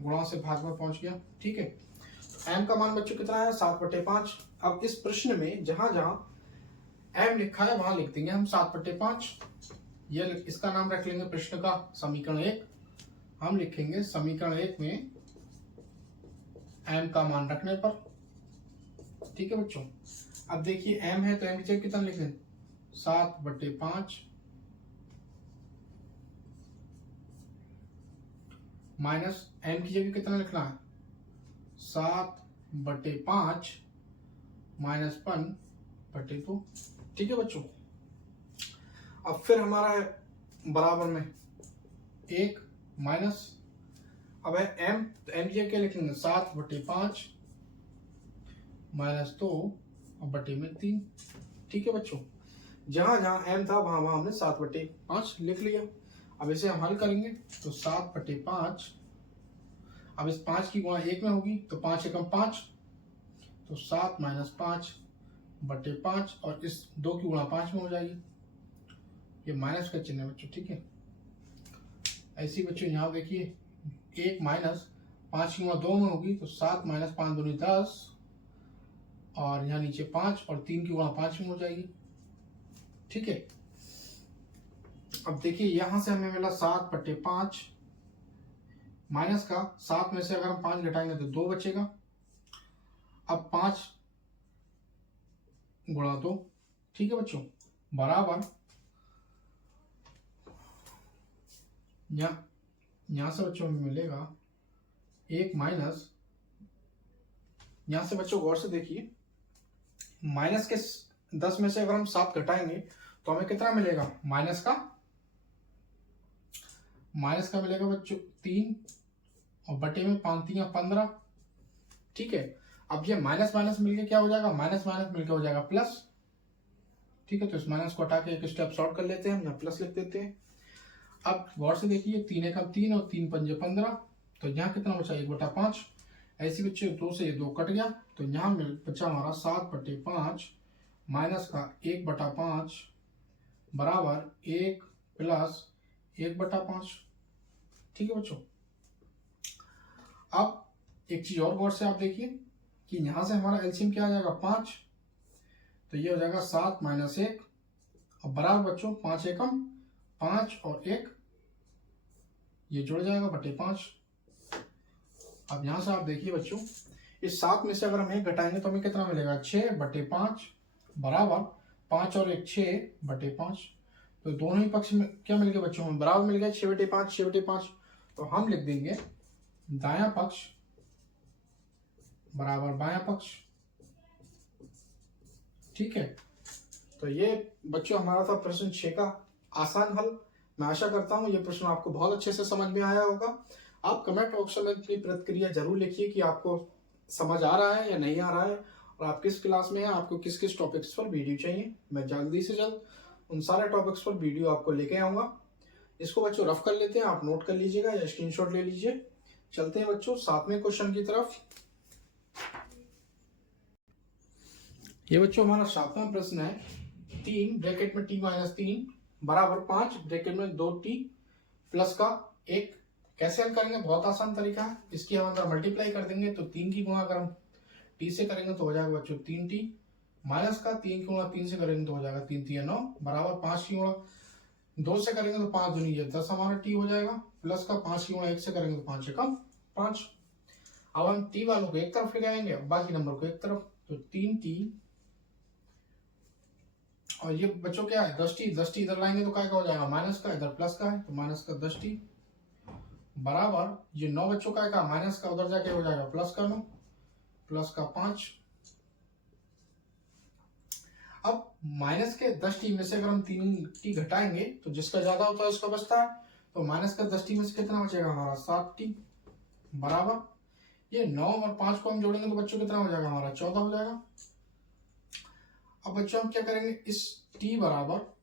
गुणा से भाग में पहुंच गया। ठीक है, तो m का मान बच्चों कितना है? 7 बटे 5। अब इस प्रश्न में जहां जहां m लिखा है वहां लिख देंगे हम 7 बटे 5। ये इसका नाम रख लेंगे प्रश्न का समीकरण 1। हम लिखेंगे समीकरण 1 में m का मान रखने पर। ठीक है बच्चों, अब देखिए m है तो m की जगह कितना लिख लें? 7 बटे 5 माइनस m की जगह कितना लिखना है? 7 बटे 5 माइनस 1 बटे 2। ठीक है बच्चों, अब फिर हमारा है बराबर में 1 माइनस, अब है m, तो m की जगह क्या लिखेंगे? 7 बटे 5 माइनस 2 और बटे में 3। ठीक है बच्चों, जहां जहां m था वहां वहां हमने 7 बटे 5 लिख लिया। अब इसे हम हल करेंगे तो 7 बटे 5, अब इस 5 की गुणा 1 में होगी तो 5 एकम 5, तो 7 माइनस 5 बटे 5, और इस 2 की गुणा 5 में हो जाएगी, ये माइनस का चिन्ह है बच्चों। ठीक है, ऐसे ही बच्चों यहाँ देखिए 1 माइनस 5 की गुणा 2 में होगी तो 7 माइनस 5 दूनी 10, और यहाँ नीचे 5 और 3 की गुणा 5 में हो जाएगी। ठीक है, अब देखिए यहां से हमें मिला 7 बटे 5 माइनस का 7 में से अगर हम 5 घटाएंगे तो 2 बचेगा। अब 5 गुणा 2। ठीक है बच्चों, बराबर यहां से बच्चों में मिलेगा 1 माइनस, यहां से बच्चों गौर से देखिए, माइनस के 10 में से अगर हम 7 घटाएंगे तो हमें कितना मिलेगा? माइनस का मिलेगा बच्चों 3, और बटे में 5 3 15। ठीक है, अब ये माइनस माइनस मिलके क्या हो जाएगा? माइनस माइनस मिलके हो जाएगा प्लस। ठीक है, तो इस माइनस को हटा के एक स्टेप शॉर्ट कर लेते हैं, हम यहाँ प्लस लिख देते हैं। अब गौर से देखिए 3 एकम 3 और 3 पंजे 15, तो यहाँ कितना बचा? 1 बटा 5। ऐसे बच्चे 2 से ये 2 कट गया, तो यहाँ बचा हमारा 7 बटे 5 माइनस का 1 बटा 5 बराबर 1 प्लस 1 बटा 5। ठीक है बच्चों, अब एक चीज और गौर से आप देखिए कि यहां से हमारा एलसीएम क्या आ जाएगा? 5, तो ये हो जाएगा 7 माइनस 1, अब बराबर बच्चों 5 एकम 5 और 1 ये जुड़ जाएगा बटे 5। अब यहां से आप देखिए बच्चों, इस 7 में से अगर हम 1 घटाएंगे तो हमें कितना मिलेगा, 6 बटे 5 बराबर 5 और 1 6 बटे 5। तो दोनों ही पक्ष में क्या मिल गया बच्चों, हमें बराबर मिल गया 6 बटे 5 6 बटे 5। तो हम लिख देंगे दायां पक्ष बराबर बायां पक्ष। ठीक है, तो ये बच्चों हमारा था प्रश्न 6 का आसान हल। मैं आशा करता हूं ये प्रश्न आपको बहुत अच्छे से समझ में आया होगा। आप कमेंट बॉक्स में अपनी प्रतिक्रिया जरूर लिखिए कि आपको समझ आ रहा है या नहीं आ रहा है, और आप किस क्लास में हैं, आपको किस किस टॉपिक्स पर वीडियो चाहिए। मैं जल्दी से जल्द उन सारे टॉपिक्स पर वीडियो आपको लेके आऊंगा। इसको बच्चों रफ कर लेते हैं, आप नोट कर लीजिएगा या स्क्रीनशॉट ले लीजिए। चलते हैं बच्चों 7वें क्वेश्चन की तरफ। ये बच्चों हमारा 7वां प्रश्न है, 3 ब्रैकेट में t माइनस 3 बराबर 5 ब्रैकेट में 2t प्लस का 1। कैसे हल करेंगे, बहुत आसान तरीका है। इसकी हम अगर मल्टीप्लाई कर देंगे तो 3 की गुणा अगर हम t से करेंगे तो हो जाएगा बच्चों 3t माइनस का 3 की गुणा 3 से करेंगे तो हो जाएगा 3 3 9 बराबर 5 की गुणा 2 से करेंगे तो 5 दूनी 10 हमारा t हो जाएगा, प्लस का 5 की गुणा 1 से करेंगे तो 5 एकम 5। अब हम t वालों को एक तरफ ले जाएंगे, बाकी नंबर को एक तरफ, तो 3t और ये बच्चों क्या है 10t इधर लाएंगे तो क्या हो जाएगा माइनस का, इधर प्लस का है तो माइनस का 10t बराबर ये 9 बच्चों का माइनस का उधर जाके हो जाएगा प्लस का 9 प्लस का 5। अब माइनस के 10t में से अगर हम 3t घटाएंगे तो जिसका ज्यादा होता है उसका बचता है, तो माइनस का 10t में से कितना बचेगा हमारा 7t बराबर ये 9 और 5 को हम जोड़ेंगे तो बच्चों कितना हो जाएगा हमारा 14 हो जाएगा। अब बच्चों हम क्या करेंगे, इस t बराबर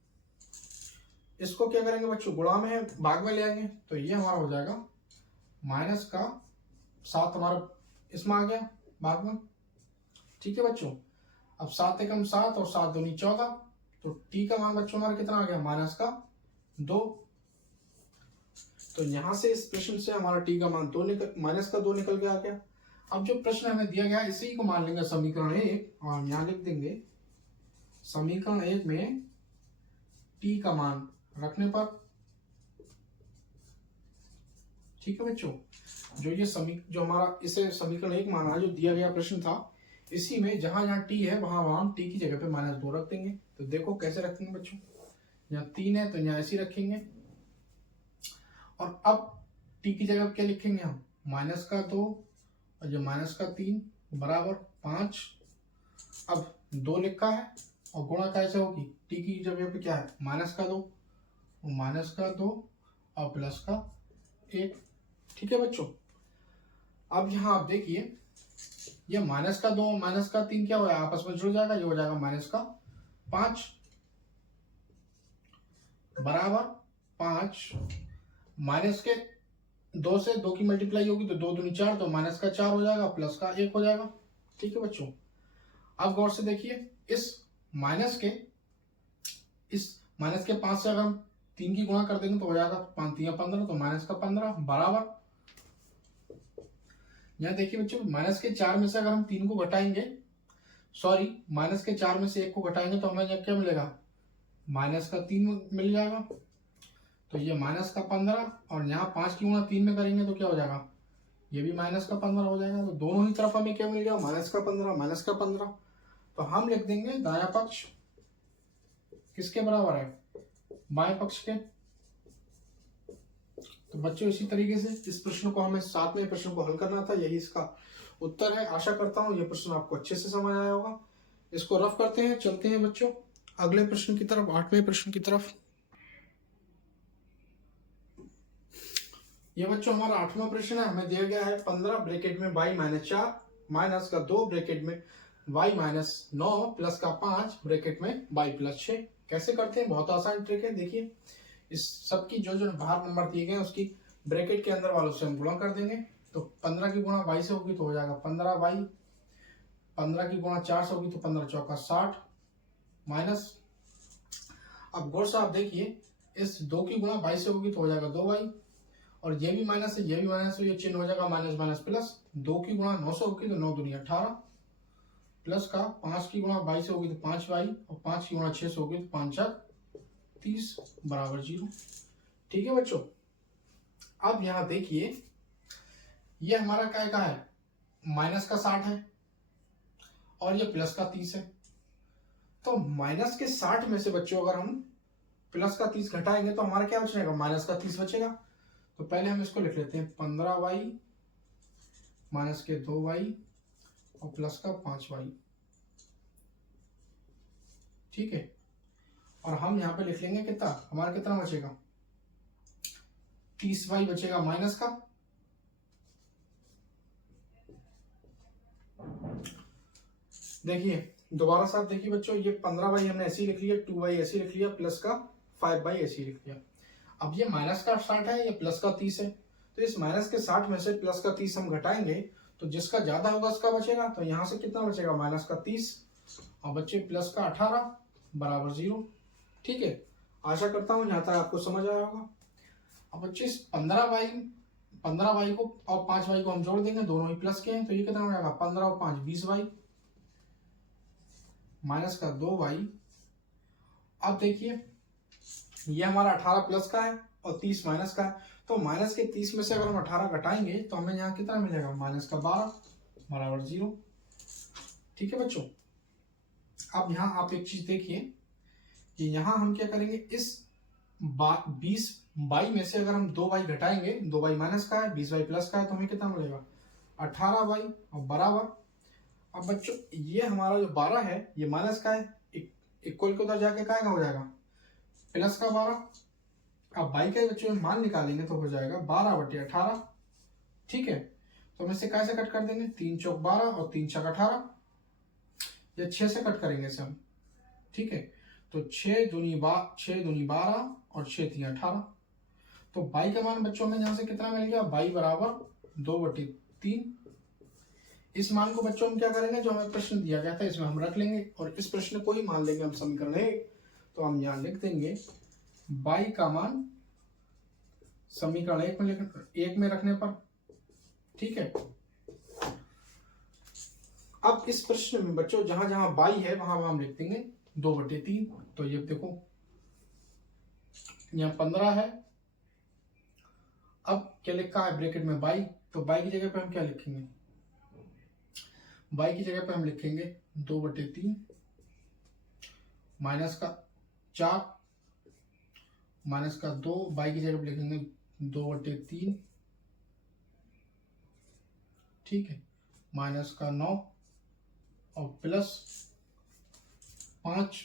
इसको क्या करेंगे बच्चों गुणा में भाग में ले आएंगे, तो ये हमारा हो जाएगा माइनस का 7 हमारा इसमें आ गया भाग में। ठीक है बच्चों, अब 7 एकम 7 और 7 दूनी 14, तो t का मान बच्चों हमारा कितना आ गया माइनस का 2। तो यहां से इस प्रश्न से हमारा t का मान माइनस का 2 निकल के आ गया। अब जो प्रश्न हमें दिया गया इसी को मान लेंगे समीकरण 1 और यहां लिख देंगे समीकरण 1 में t का मान रखने पर। ठीक है बच्चों, जो ये जो हमारा इसे समीकरण 1 माना जो दिया गया प्रश्न था, इसी में जहां जहां t है वहां वहां t की जगह पे माइनस 2 रख देंगे। तो देखो कैसे रखेंगे बच्चों, यहाँ 3 है तो यहाँ ऐसे रखेंगे, और अब t की जगह क्या लिखेंगे हम माइनस का 2 और ये माइनस का 3 बराबर 5। अब 2 लिखा है और गुणा कैसे होगी, t की जगह पे क्या है माइनस का 2 और माइनस का 2 और प्लस का 1। ठीक है बच्चों, अब यहाँ आप देखिए ये माइनस का 2 माइनस का 3 क्या होगा आपस में जुड़ जाएगा, ये हो जाएगा माइनस का 5 बराबर 5 माइनस के 2 से 2 की मल्टीप्लाई होगी तो 2 दूनी 4, तो माइनस का 4 हो जाएगा प्लस का 1 हो जाएगा। ठीक है बच्चों, अब गौर से देखिए इस माइनस के 5 से अगर हम 3 की गुणा कर देंगे तो हो जाएगा 5 3 15, तो माइनस का 15 बराबर यहाँ देखिए बच्चों माइनस के 4 में से अगर हम 3 को घटाएंगे, सॉरी माइनस के 4 में से 1 को घटाएंगे तो हमें क्या मिलेगा माइनस का 3 मिल जाएगा, तो ये माइनस का 15 और यहाँ 5 की गुणा 3 में करेंगे तो क्या हो जाएगा ये भी माइनस का 15 हो जाएगा। तो दोनों ही तरफ हमें क्या मिल गया माइनस का 15। तो हम लिख देंगे दायां पक्ष किसके बराबर है बाएं पक्ष के। तो बच्चों इसी तरीके से इस प्रश्न को हमें 7वें प्रश्न को हल करना था, यही इसका उत्तर है। आशा करता हूं ये प्रश्न आपको अच्छे से समझ आया होगा। इसको रफ करते हैं, चलते हैं बच्चों अगले प्रश्न की तरफ, 8वें प्रश्न की तरफ। ये बच्चों हमारा 8वां प्रश्न है, हमें दिया गया है 15 ब्रैकेट में y माइनस 4 माइनस का 2 ब्रैकेट में y माइनस 9 प्लस का 5 ब्रैकेट में y प्लस 6। कैसे करते हैं, बहुत आसान ट्रिक है। देखिए इस सबकी जो जो बाहर नंबर दिए गए उसकी ब्रैकेट के अंदर वालों से हम गुणा कर देंगे, तो 15 की गुणा y से होगी तो हो जाएगा 15y, 15 की गुणा 4 से होगी तो 15 चौका 60 माइनस। अब गौर से आप देखिए इस 2 की गुणा y से होगी तो हो जाएगा 2y, और ये भी माइनस है ये भी माइनस है, ये चिन्ह हो जाएगा माइनस माइनस प्लस। 2 की गुणा 9 से होगी तो 9 दूनी 18 प्लस का 5 की गुणा 22 होगी तो 5y और 5 की गुणा 6 होगी तो 5 4 30 बराबर 0। ठीक है बच्चों, अब यहाँ देखिए ये हमारा क्या का है, माइनस का 60 है और ये प्लस का 30 है। तो माइनस के 60 में से बच्चों अगर हम प्लस का 30 घटाएंगे तो हमारा क्या बचेगा, माइनस का 30 बचेगा। तो पहले हम इसको लिख लेते हैं 15y माइनस के 2y और प्लस का 5y। ठीक है, और हम यहाँ पे लिख लेंगे कितना, हमारा कितना बचेगा, 30y बचेगा माइनस का। देखिए दोबारा साथ देखिए बच्चों, ये 15y हमने ऐसे ही लिख लिया, 2y ऐसे लिख लिया, प्लस का 5y ऐसे ही लिख लिया। अब ये माइनस का 60 है, ये प्लस का 30 है, तो इस माइनस के 60 में से प्लस का 30 हम घटाएंगे तो जिसका ज्यादा होगा उसका बचेगा। तो यहाँ से कितना बचेगा, माइनस का 30 और बच्चे प्लस का 18 बराबर 0। ठीक है, आशा करता हूँ यहाँ तक आपको समझ आया होगा। अब बच्चे इस 15y को और 5y को हम जोड़ देंगे, दोनों ही प्लस के हैं, तो ये कितना हो जाएगा, 15 और 5 20y माइनस का 2y। अब देखिए ये हमारा 18 प्लस का है और 30 माइनस का है, तो माइनस के 30 में से अगर हम 18 घटाएंगे तो हमें यहाँ कितना मिलेगा, माइनस का 12 बराबर 0। ठीक है बच्चों, अब यहाँ आप एक चीज देखिए कि यहाँ हम क्या करेंगे, इस 20y में से अगर हम 2y घटाएंगे, 2y माइनस का है 20y प्लस का है, तो हमें कितना मिलेगा 18y और बराबर। अब बच्चों ये हमारा जो 12 है ये माइनस का है, इक्वल के उधर जाके क्या हो जाएगा, प्लस का 12। अब y का बच्चों मान निकालेंगे तो हो जाएगा 12/18। ठीक है, तो हम इसे कैसे कट कर देंगे, 3 चौक 12 और 3 छक 18, या 6 से कट करेंगे इसे हम। ठीक है, तो 6 दूनी 12 और 6 3 18। तो y का मान बच्चों में यहाँ से कितना मिल गया, y बराबर 2/3। इस मान को बच्चों हम क्या करेंगे, जो हमें प्रश्न दिया गया था इसमें हम रख लेंगे और इस प्रश्न को ही मान लेंगे हम समीकरण 1। तो हम यहाँ लिख देंगे y का मान समीकरण 1 में रखने पर। ठीक है, अब इस प्रश्न में बच्चों जहां जहां y है वहां हम लिख देंगे 2/3। तो ये देखो यहाँ 15 है, अब क्या लिखा है ब्रैकेट में y, तो y की जगह पे हम क्या लिखेंगे, y की जगह पे हम लिखेंगे 2/3 माइनस का 4 माइनस का 2, y की जगह पे लिखेंगे 2/3। ठीक है, माइनस का 9 और प्लस 5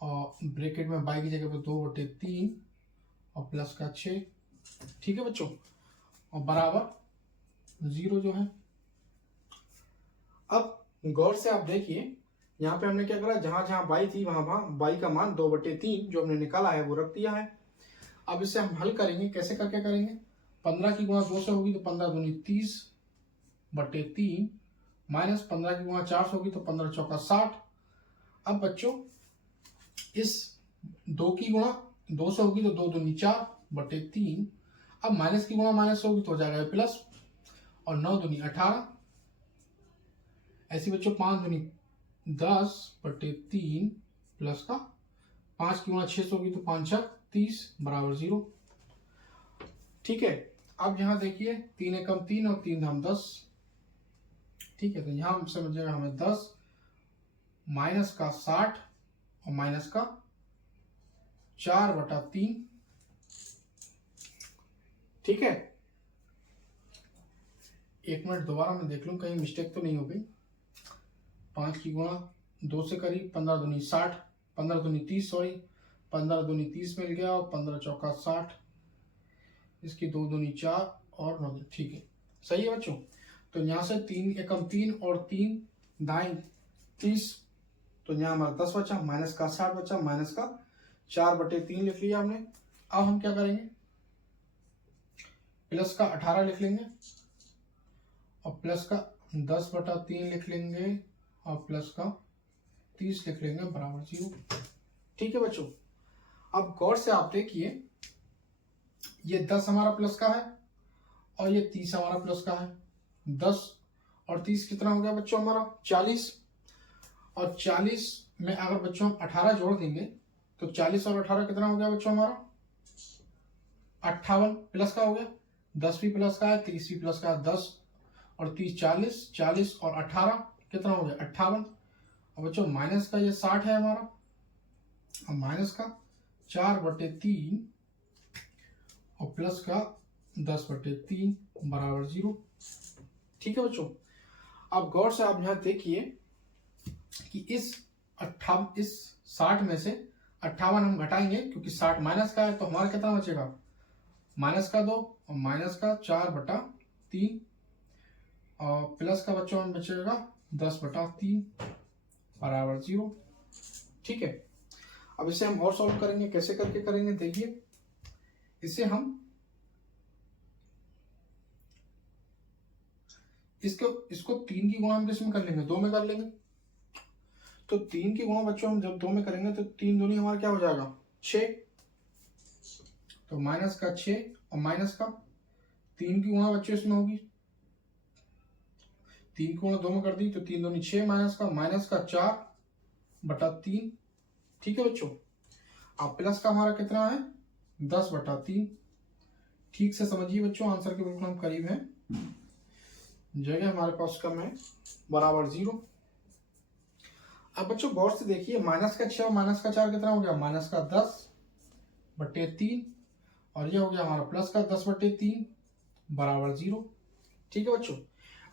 और ब्रैकेट में y की जगह पे 2/3 और प्लस का 6। ठीक है बच्चों, और बराबर 0 जो है। अब गौर से आप देखिए यहाँ पे हमने क्या करा, जहां जहां y थी वहां y का मान 2/3 जो हमने निकाला है वो रख दिया है। अब इसे हम हल करेंगे, कैसे करके करेंगे, 15 की गुणा 2 से होगी तो 15 दूनी 30/3 माइनस 15 की गुणा 4 से होगी तो 15 चौका 60। अब बच्चों इस 2 की गुणा 2 से होगी तो 2 दूनी 4/3। अब माइनस की गुणा माइनस होगी तो हो जाएगा प्लस, और 9 दूनी 18। ऐसी बच्चों 5 दूनी 10/3 प्लस का 5 की गुणा 6 से होगी तो 5 छक 30 बराबर 0। ठीक है, अब यहाँ देखिए 3 एकम 3 और 3 धाम 10। ठीक है, तो यहाँ हम समझेगा हमें 10 माइनस का 60 और माइनस का 4/3। ठीक है, एक मिनट दोबारा मैं देख लूं कहीं मिस्टेक तो नहीं हो गई। 5 की गुणा 2 से करीब 15 दूनी 60, 15 दूनी 30 सॉरी 15 दूनी 30 मिल गया और 15 चौका 60, इसकी 2 दूनी 4 और 9। ठीक है, सही है बच्चों। तो यहाँ से 3 एकम 3 और 3 दाएं 30, तो यहाँ हमारा 10 बचा, माइनस का 60 बचा, माइनस का 4/3 लिख लिया हमने। अब हम क्या करेंगे, प्लस का 18 लिख लेंगे और प्लस का 10/3 लिख लेंगे और प्लस का 30 लिख लेंगे बराबर 0। ठीक है बच्चों, अब गौर से आप देखिए ये 10 हमारा प्लस का है और ये 30 हमारा प्लस का है। 10 और 30 कितना हो गया बच्चों हमारा 40। और 40 में अगर बच्चों हम 18 जोड़ देंगे तो 40 और 18 कितना हो गया बच्चों हमारा 58 प्लस का हो गया 10 भी प्लस का है 30 भी प्लस का है 10 और 30 40 40 और 18 कितना हो गया 58। और बच्चों माइनस का ये 60 है हमारा और माइनस का 4/3 और प्लस का 10/3 बराबर 0। ठीक है बच्चों, अब गौर से आप यहाँ देखिए कि इस 60 में से 58 हम घटाएंगे क्योंकि 60 माइनस का है तो हमारा कितना बचेगा माइनस का 2 और माइनस का 4/3 और प्लस का बच्चों में बचेगा 10/3 बराबर 0। ठीक है, अब इसे हम और सॉल्व करेंगे। कैसे करके करेंगे देखिए, इसे हम इसको 3 की गुणा हम किस में कर लेंगे 2 में कर लेंगे। तो 3 की गुणा बच्चों हम जब 2 में करेंगे तो 3 दूनी हमारा क्या हो जाएगा 6। तो माइनस का 6 और माइनस का 3 की गुणा बच्चों इसमें होगी 3 की गुणा 2 में कर दी तो 3 दूनी 6 माइनस का 4/3। ठीक है बच्चों, अब प्लस का हमारा कितना है 10/3। ठीक से समझिए बच्चों, आंसर के बिल्कुल हम करीब हैं, जगह हमारे पास कम है बराबर 0। अब बच्चों गौर से देखिए माइनस का 6 और माइनस का 4 कितना हो गया माइनस का 10/3 और ये हो गया हमारा प्लस का 10/3 बराबर 0। ठीक है बच्चों,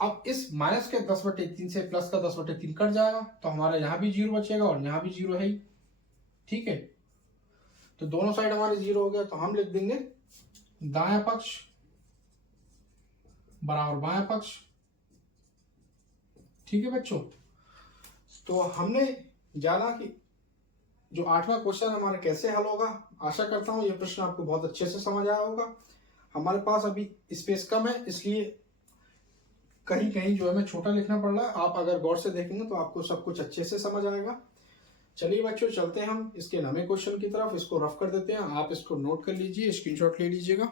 अब इस माइनस के 10/3 से प्लस का 10/3 कट जाएगा तो हमारा यहाँ भी 0 बचेगा और यहाँ भी 0 है ही। ठीक है, तो दोनों साइड हमारे 0 हो गया तो हम लिख देंगे दायां पक्ष बराबर बायां पक्ष। ठीक है बच्चों, तो हमने जाना कि जो 8वां क्वेश्चन हमारा कैसे हल होगा। आशा करता हूं यह प्रश्न आपको बहुत अच्छे से समझ आया होगा। हमारे पास अभी स्पेस कम है इसलिए कहीं कहीं जो है हमें छोटा लिखना पड़ रहा है। आप अगर गौर से देखेंगे तो आपको सब कुछ अच्छे से समझ आएगा। चलिए बच्चों चलते हैं हम इसके नवे क्वेश्चन की तरफ। इसको रफ कर देते हैं, आप इसको नोट कर लीजिए, स्क्रीनशॉट ले लीजिएगा।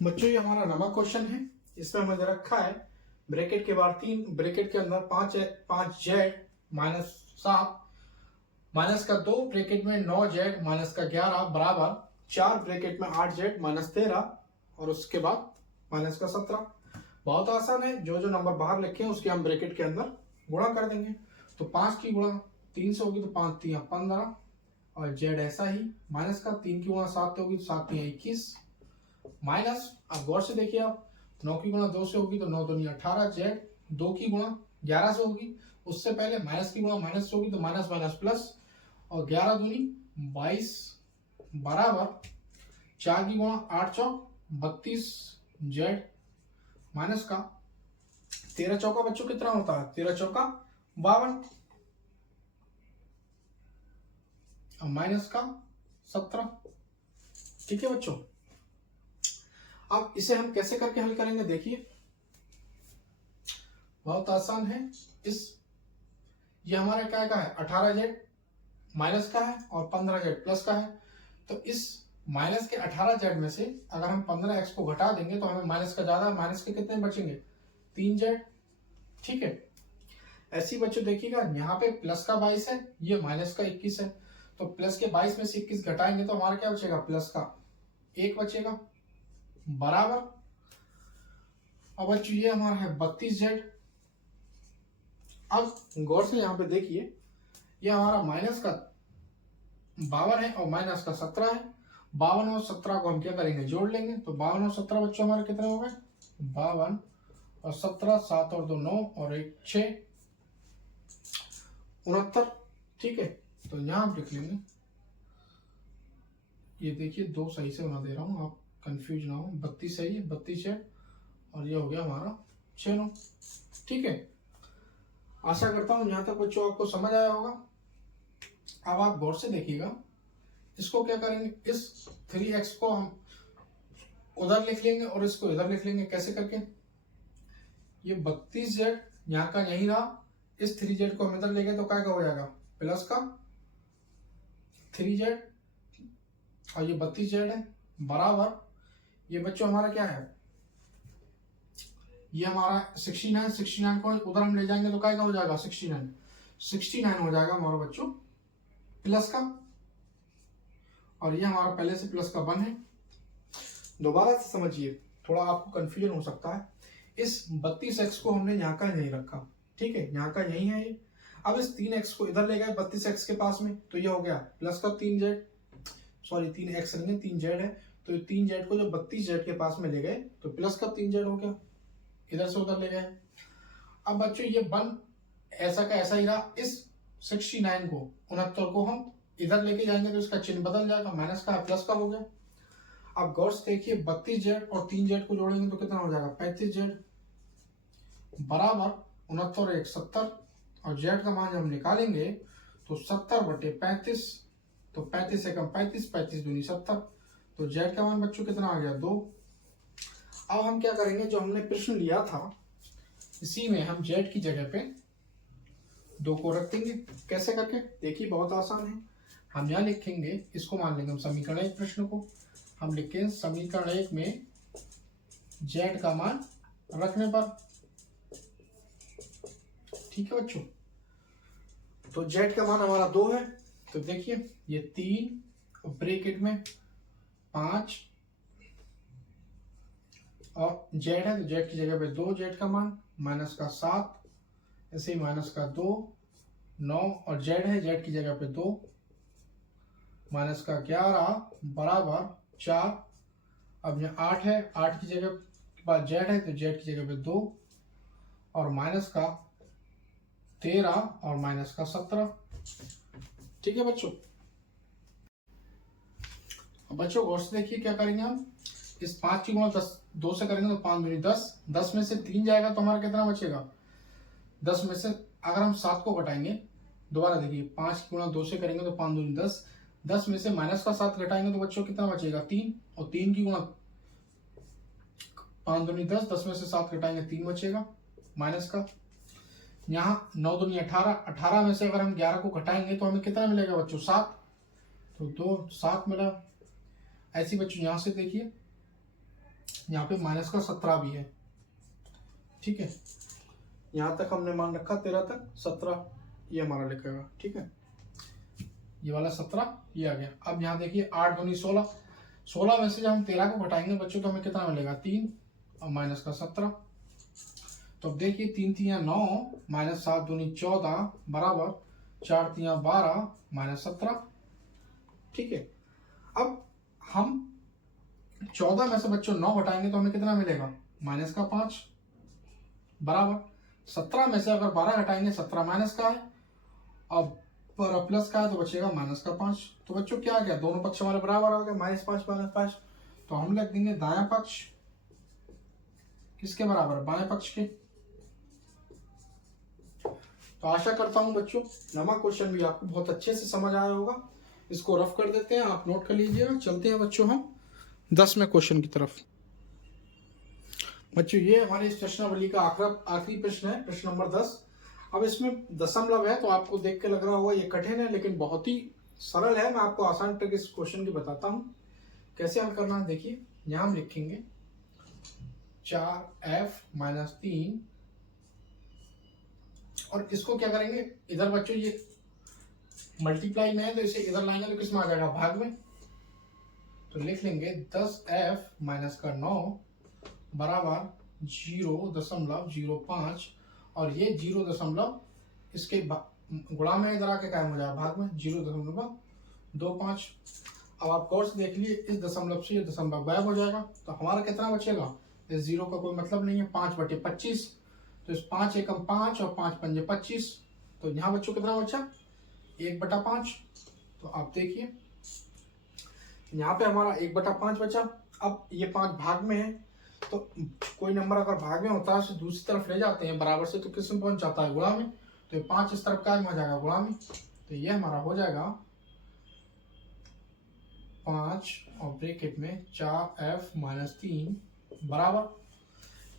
बच्चों ये हमारा नवा क्वेश्चन है, इसमें हमें दे रखा है ब्रैकेट के बाहर 3, ब्रैकेट के अंदर 5z माइनस 7 माइनस का 2 ब्रैकेट में 9z माइनस का 11 बराबर 4 ब्रैकेट में 8z माइनस 13 और उसके बाद माइनस का 17। बहुत आसान है, जो जो नंबर बाहर लिखे हैं उसके हम ब्रैकेट के अंदर गुणा कर देंगे। तो 5 की गुणा 3 से होगी तो 5 3 15 और z ऐसा ही माइनस का 3 की गुणा 7 होगी तो 7 3 21 माइनस। अब गौर से देखिए आप 9 की गुणा 2 से होगी तो 9 2 18 z 2 की गुणा 11 से होगी, उससे पहले माइनस की गुणा माइनस से होगी तो माइनस माइनस प्लस और 11 दूनी 22 बराबर 4 की गुणा 8 चौक 32 z माइनस का 13 चौका बच्चों कितना होता है 13 चौका 52 और माइनस का 17। ठीक है बच्चों, अब इसे हम कैसे करके हल करेंगे देखिए, बहुत आसान है। ये हमारा क्या का है 18z माइनस का है और 15z प्लस का है। तो इस माइनस के 18z में से अगर हम 15x को घटा देंगे तो हमें माइनस का ज्यादा, माइनस के कितने बचेंगे 3z। ठीक है, ऐसी बच्चों देखिएगा यहाँ पे प्लस का 22 है, ये माइनस का 21 है, तो प्लस के 22 में से 21 घटाएंगे तो हमारा क्या बचेगा प्लस का 1 बचेगा बराबर। अब बच्चों ये हमारा है 32z। अब गौर से यहाँ पे देखिए ये हमारा माइनस का 52 है और माइनस का 17 है। 52 और 17 को हम क्या करेंगे जोड़ लेंगे, तो 52 और 17 बच्चों हमारे कितने हो गए 52 और 17 7 और 2 9 और 1 6 69। ठीक है, तो यहाँ हम लिख लेंगे, ये देखिए 2 सही से बना दे रहा हूँ, आप कंफ्यूज ना हो। 32 सही है 32 है और ये हो गया हमारा 6 9। ठीक है, आशा करता हूँ यहाँ तक बच्चों आपको समझ आया होगा। अब आप गौर से देखिएगा, इसको क्या करेंगे, इस 3x को हम उधर लिख लेंगे और इसको इधर लिख लेंगे। कैसे करके, ये 32z यहाँ का यही रहा, इस 3z को हम इधर ले गए तो क्या हो जाएगा प्लस का 3z और ये 32z है बराबर ये बच्चों हमारा क्या है, ये हमारा 69 को उधर हम ले जाएंगे तो क्या हो जाएगा 69 हो जाएगा हमारा बच्चों प्लस का, और ये हमारा पहले से प्लस का 1 है। दोबारा से समझिए, थोड़ा आपको कंफ्यूजन हो सकता है। इस 32x को हमने यहाँ का नहीं रखा, ठीक है, यहाँ का यही है ये। अब इस 3x को इधर ले गए 32x के पास में, तो ये हो गया प्लस का 3z, सॉरी 3x नहीं है 3z है, तो 3z को जब 32z के पास में ले गए तो प्लस का 3z हो गया, इधर से उधर ले गए। अब बच्चों ये 1 ऐसा का ऐसा ही रहा। इस 69 को 69 को हम इधर लेके जाएंगे तो इसका चिन्ह बदल जाएगा, माइनस का प्लस का हो गया। अब गौर से देखिए 32z और 3z को जोड़ेंगे तो कितना हो जाएगा 35z बराबर 69 और 1 70, और z का मान जब हम निकालेंगे तो 70/35, तो 35 से कम 35, 35 दूनी 70, तो z का मान बच्चों कितना आ गया 2। अब हम क्या करेंगे, जो हमने प्रश्न लिया था इसी में हम z की जगह पे 2 को रख देंगे। कैसे करके देखिए, बहुत आसान है। हम यहाँ लिखेंगे, इसको मान लेंगे हम समीकरण 1 प्रश्न को हम लिखें समीकरण 1 में z का मान रखने पर, ठीक है बच्चों। तो z का मान हमारा 2 है, तो देखिए ये 3 ब्रैकेट में 5 और z है तो z की जगह पे 2 z का मान माइनस का 7, ऐसे ही माइनस का 2 9 और z है z की जगह पे 2 माइनस का 11 बराबर 4। अब यहाँ 8 है, 8 की जगह के बाद z है तो z की जगह पे 2 और माइनस का 13 और माइनस का 17, ठीक है बच्चों। अब बच्चों गौर से देखिए क्या करेंगे हम, इस 5 की गुणा 2 से करेंगे तो 5 दूनी 10, 10 में से 3 जाएगा तो हमारा कितना बचेगा 10 में से अगर हम 7 को घटाएंगे, दोबारा देखिए 5 की गुणा 2 से करेंगे तो 5 दूनी 10, 10 में से माइनस का 7 घटाएंगे तो बच्चों कितना बचेगा 3, और 3 की गुणा 5 दूनी 10, 10 में से 7 घटाएंगे 3 बचेगा माइनस का। यहाँ 9 दूनी 18, 18 में से अगर हम 11 को घटाएंगे तो हमें कितना मिलेगा बच्चों 7, तो 2 7 मिला। ऐसी बच्चों यहाँ से देखिए यहाँ पे माइनस का 17 भी है, ठीक है। यहाँ तक हमने मान रखा 13 तक, 17 ये हमारा लिखेगा, ठीक है। ये वाला 17 ये आ गया। अब यहाँ देखिए 8 दूनी 16, 16 में से जब हम 13 को घटाएंगे बच्चों तो हमें कितना मिलेगा 3 और माइनस का 17। तो अब देखिए 3 3 9 माइनस 7 दूनी 14 बराबर 4 3 12 माइनस 17, ठीक है। अब हम 14 में से बच्चों 9 घटाएंगे तो हमें कितना मिलेगा माइनस का 5 बराबर 17 में से अगर 12 घटाएंगे 17 माइनस का है अब पर प्लस का है तो बचेगा माइनस का 5। तो बच्चों क्या गया, दोनों पक्ष हमारे बराबर हो गए, -5 -5, तो हम लिख देंगे दायां पक्ष किसके बराबर, बाएं पक्ष के। तो आशा करता हूं बच्चों नमा क्वेश्चन भी आपको बहुत अच्छे से समझ आया होगा। इसको रफ कर देते हैं, आप नोट कर लीजिएगा। चलते हैं बच्चों हम 10वें क्वेश्चन की तरफ। बच्चों ये हमारे इस प्रश्नावली का आखिरी प्रश्न है, प्रश्न नंबर 10। अब इसमें दशमलव है तो आपको देख के लग रहा होगा ये कठिन है, लेकिन बहुत ही सरल है। मैं आपको आसान ट्रिक इस क्वेश्चन की बताता हूँ कैसे हल करना है। देखिए यहाँ हम लिखेंगे 4f - 3 और इसको क्या करेंगे, इधर बच्चों ये मल्टीप्लाई में है तो इसे इधर लाएंगे तो किस में आ जाएगा, भाग में। तो लिख लेंगे 10f - 9 बराबर 0.05 और ये 0. इसके गुणा में इधर आके कायम हो जाएगा भाग में 0.25। अब आप गौर से देख लिए इस दशमलव से ये दशमलव गायब हो जाएगा तो हमारा कितना बचेगा, इस 0 का कोई मतलब नहीं है, 5/25। तो इस 5 एकम 5 और 5 पंजे 25, तो यहाँ बच्चों कितना बचा 1/5। तो आप देखिए यहाँ पे हमारा 1/5 बचा। अब ये 5 भाग में है तो कोई नंबर अगर भाग में होता है उसे दूसरी तरफ ले जाते हैं बराबर से तो किस में पहुंच जाता है, गुणा में। तो ये 5 इस तरफ का हो जाएगा गुणा में, तो ये हमारा हो जाएगा 5 और ब्रैकेट में 4f - 3 बराबर,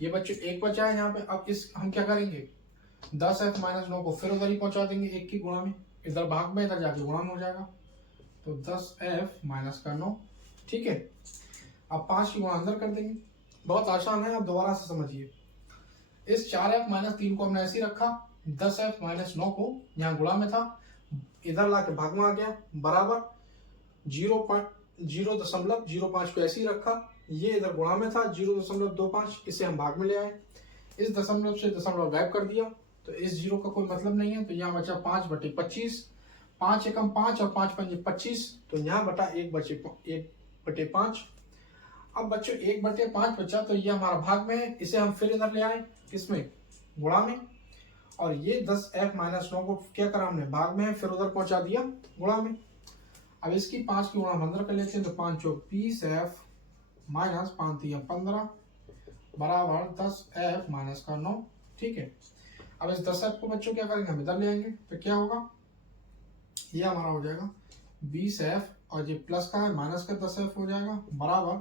ये बच्चों 1 बचा है यहाँ पे। अब इस हम क्या करेंगे 10f - 9 को फिर उधर ही पहुंचा देंगे 1 की गुणा में, इधर भाग में इधर जाके गुणा में हो जाएगा। तो 10f माइनस का 9। ठीक है, अब 5 की गुणा अंदर कर देंगे, बहुत आसान है, आप दोबारा से समझिए। इस 4f माइनस 3 को हमने ऐसे ही रखा, 10f माइनस 9 को यहाँ गुणा में था, इधर ला के भाग में आ गया, बराबर 0.05 को ऐसे ही रखा, ये इधर गुणा में था 0.25, इसे हम भाग में ले आए, इस दशमलव से दशमलव गायब कर दिया, तो इस जीरो का कोई मतलब नहीं है, तो यहाँ बचा 5/25, 5 एकम 5 और 5 पंजे 25, तो यहाँ बटा 1/5। अब बच्चों 1/5 बचा, तो ये हमारा भाग में है, इसे हम फिर इधर ले आए, किसमें, गुणा में, और ये 10f माइनस 9 को क्या करा हमने, भाग में है, फिर उधर पहुंचा दिया गुणा में। अब इसकी 5 की गुणा हम अंदर कर लेते हैं, तो 5 चौक 20f माइनस 5 3 15 बराबर 10f माइनस का 9। ठीक है, अब इस 10f को बच्चों क्या करेंगे, हम इधर ले आएंगे, तो क्या होगा, ये हमारा हो जाएगा 20f, और ये प्लस का है, माइनस का 10f हो जाएगा, बराबर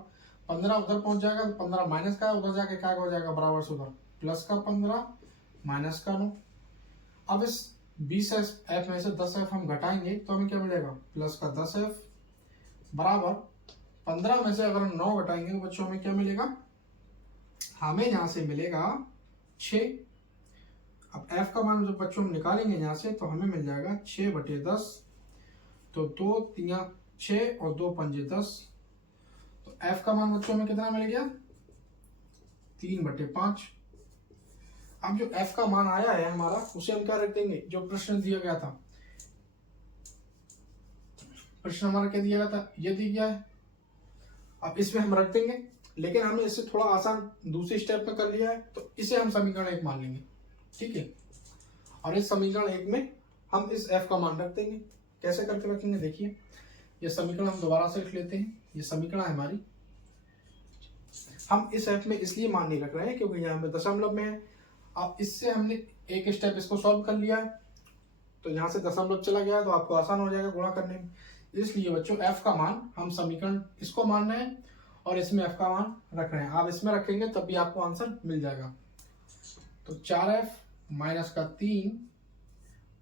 15 उधर पहुंच जाएगा, तो 15 माइनस का है, उधर जाके क्या हो जाएगा, बराबर से उधर प्लस का 15 माइनस का 9। अब इस 20f में से 10f हम घटाएंगे, तो हमें क्या मिलेगा, प्लस का 10f, बराबर 15 में से अगर हम 9 घटाएंगे, तो बच्चों हमें क्या मिलेगा, हमें यहाँ से मिलेगा 6। अब f का मान जो बच्चों हम निकालेंगे यहाँ से, तो हमें मिल जाएगा 6/10, तो 2 3 6 और 2 पंजे 10, तो f का मान बच्चों में कितना मिल गया, 3/5। अब जो f का मान आया है हमारा, उसे हम क्या रख देंगे, जो प्रश्न दिया गया था, प्रश्न हमारा क्या दिया गया था, ये दिया गया है, अब इसमें हम रख देंगे, लेकिन हमने इससे थोड़ा आसान दूसरे स्टेप में कर लिया है, तो इसे हम समीकरण 1 मान लेंगे। ठीक है, और इस समीकरण 1 में हम इस f का मान रख देंगे। कैसे करके रखेंगे, देखिए, ये समीकरण हम दोबारा से लिख लेते हैं, ये समीकरण है हमारी, हम इस f में इसलिए मान नहीं रख रहे हैं क्योंकि यहाँ पे दशमलव में है। अब इससे हमने एक स्टेप इसको सॉल्व कर लिया है, तो यहाँ से दशमलव चला गया, तो आपको आसान हो जाएगा गुणा करने में। इसलिए बच्चों f का मान हम समीकरण इसको मान रहे हैं और इसमें f का मान रख रहे हैं, आप इसमें रखेंगे तब भी आपको आंसर मिल जाएगा। तो 4f माइनस का 3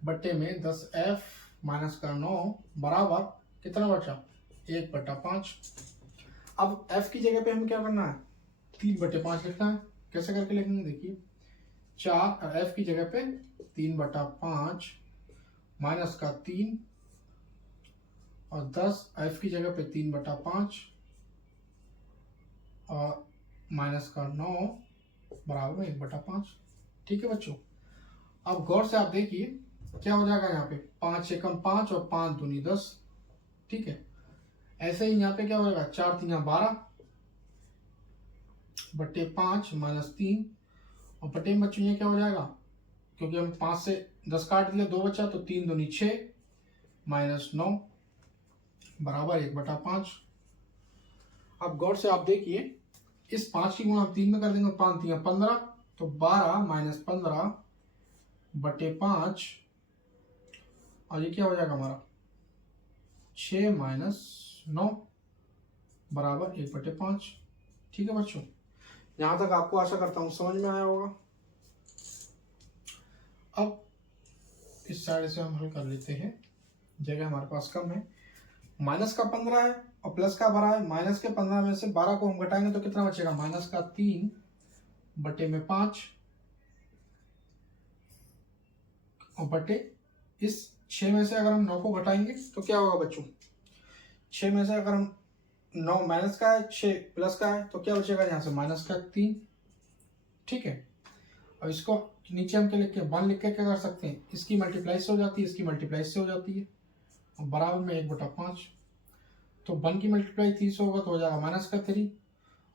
बट्टे में 10f माइनस का 9 बराबर कितना बचा, 1/5। अब f की जगह पे हमें क्या करना है, 3/5 लिखना है। कैसे करके लिखेंगे, देखिए, 4 f की जगह पे 3/5 माइनस का 3 और 10 f की जगह पे 3/5 और माइनस का 9 बराबर 1/5। ठीक है बच्चों, अब गौर से आप देखिए क्या हो जाएगा, यहाँ पे 5 एकम 5 और 5 दूनी 10। ठीक है, ऐसे ही यहाँ पे क्या होगा, 4 3 12 बट्टे 5 माइनस 3 और बटे में बच्चों ये क्या हो जाएगा, क्योंकि हम 5 से 10 काट दिया, 2 बचा, तो 3 दूनी 6 माइनस 9 बराबर 1/5। अब गौर से आप देखिए, इस 5 की गुणा हम 3 में कर देंगे, 5 3 15, तो 12 माइनस 15 बटे 5, और ये क्या हो जाएगा हमारा 6 माइनस 9 बराबर 1/5। ठीक है बच्चों, यहाँ तक आपको आशा करता हूँ समझ में आया होगा। अब इस साइड से हम हल कर लेते हैं, जगह हमारे पास कम है, माइनस का 15 है और प्लस का 12 है। माइनस के 15 में से 12 को हम घटाएंगे तो कितना बचेगा, माइनस का 3 बटे में 5 और बटे इस 6 में से अगर हम 9 को घटाएंगे तो क्या होगा बच्चों, 6 में से अगर हम 9 माइनस का है, 6 प्लस का है, तो क्या बचेगा यहाँ से माइनस का 3। ठीक है, और इसको नीचे हम क्या लिख के 1 लिख के क्या कर सकते हैं, इसकी मल्टीप्लाई से हो जाती है, इसकी मल्टीप्लाई से हो जाती है, और बराबर में 1/5। तो 1 की मल्टीप्लाई 3 से होगा तो हो जाएगा माइनस का 3,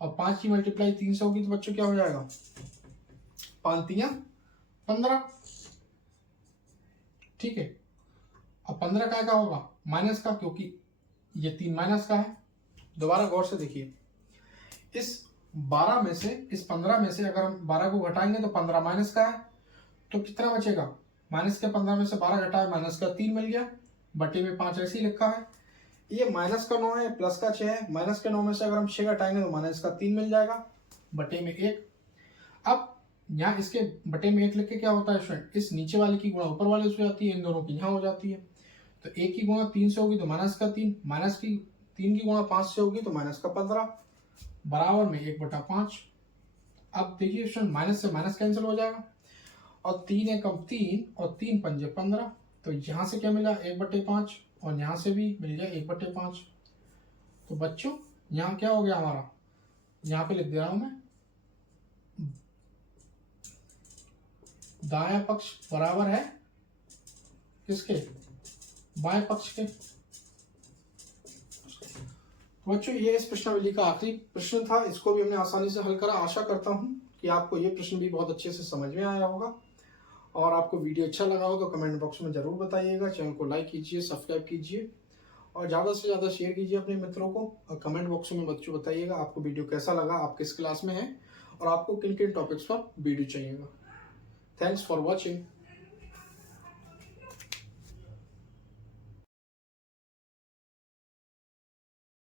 और 5 की मल्टीप्लाई 3 से होगी तो बच्चों क्या हो जाएगा, 5 3 15। ठीक है, और 15 का होगा माइनस का, क्योंकि ये 3 माइनस का है। दोबारा गौर से देखिए, इस 12 में से, इस 15 में से अगर हम 12 को घटाएंगे तो 15 माइनस का है, तो कितना बचेगा, माइनस के 15 में से 12 घटाए, माइनस का 3 मिल गया, बटे में 5 ऐसे ही लिखा है। ये माइनस का 9 है, प्लस का 6 है, माइनस के 9 में से अगर हम 6 घटाएंगे तो माइनस का 3 मिल जाएगा, बटे में 1। अब यहाँ इसके बटे में 1 लिख के क्या होता है स्टूडेंट, इस नीचे वाले की गुणा ऊपर वाले से हो जाती है, इन दोनों की यहाँ हो जाती है, तो 1 की गुणा 3 से होगी तो माइनस का 3, माइनस की 3 की गुणा 5 से होगी तो माइनस का 15 बराबर में 1/5। अब देखिए स्टूडेंट माइनस से माइनस कैंसिल हो जाएगा और 3 एकम 3 और 3 पंजे 15, तो यहाँ से क्या मिला 1/5 और यहाँ से भी मिल गया 1/5। तो बच्चों यहाँ क्या हो गया हमारा, यहाँ पे लिख दे रहा हूं मैं, दायां पक्ष बराबर है किसके, बाएं पक्ष के। बच्चों ये इस प्रश्नावली का आखिरी प्रश्न था, इसको भी हमने आसानी से हल करा। आशा करता हूं कि आपको ये प्रश्न भी बहुत अच्छे से समझ में आया होगा और आपको वीडियो अच्छा लगा हो तो कमेंट बॉक्स में जरूर बताइएगा। चैनल को लाइक कीजिए, सब्सक्राइब कीजिए और ज़्यादा से ज़्यादा शेयर कीजिए अपने मित्रों को। और कमेंट बॉक्स में बच्चों बताइएगा आपको वीडियो कैसा लगा, आप किस क्लास में हैं और आपको किन किन टॉपिक्स पर वीडियो चाहिएगा। Thanks for watching.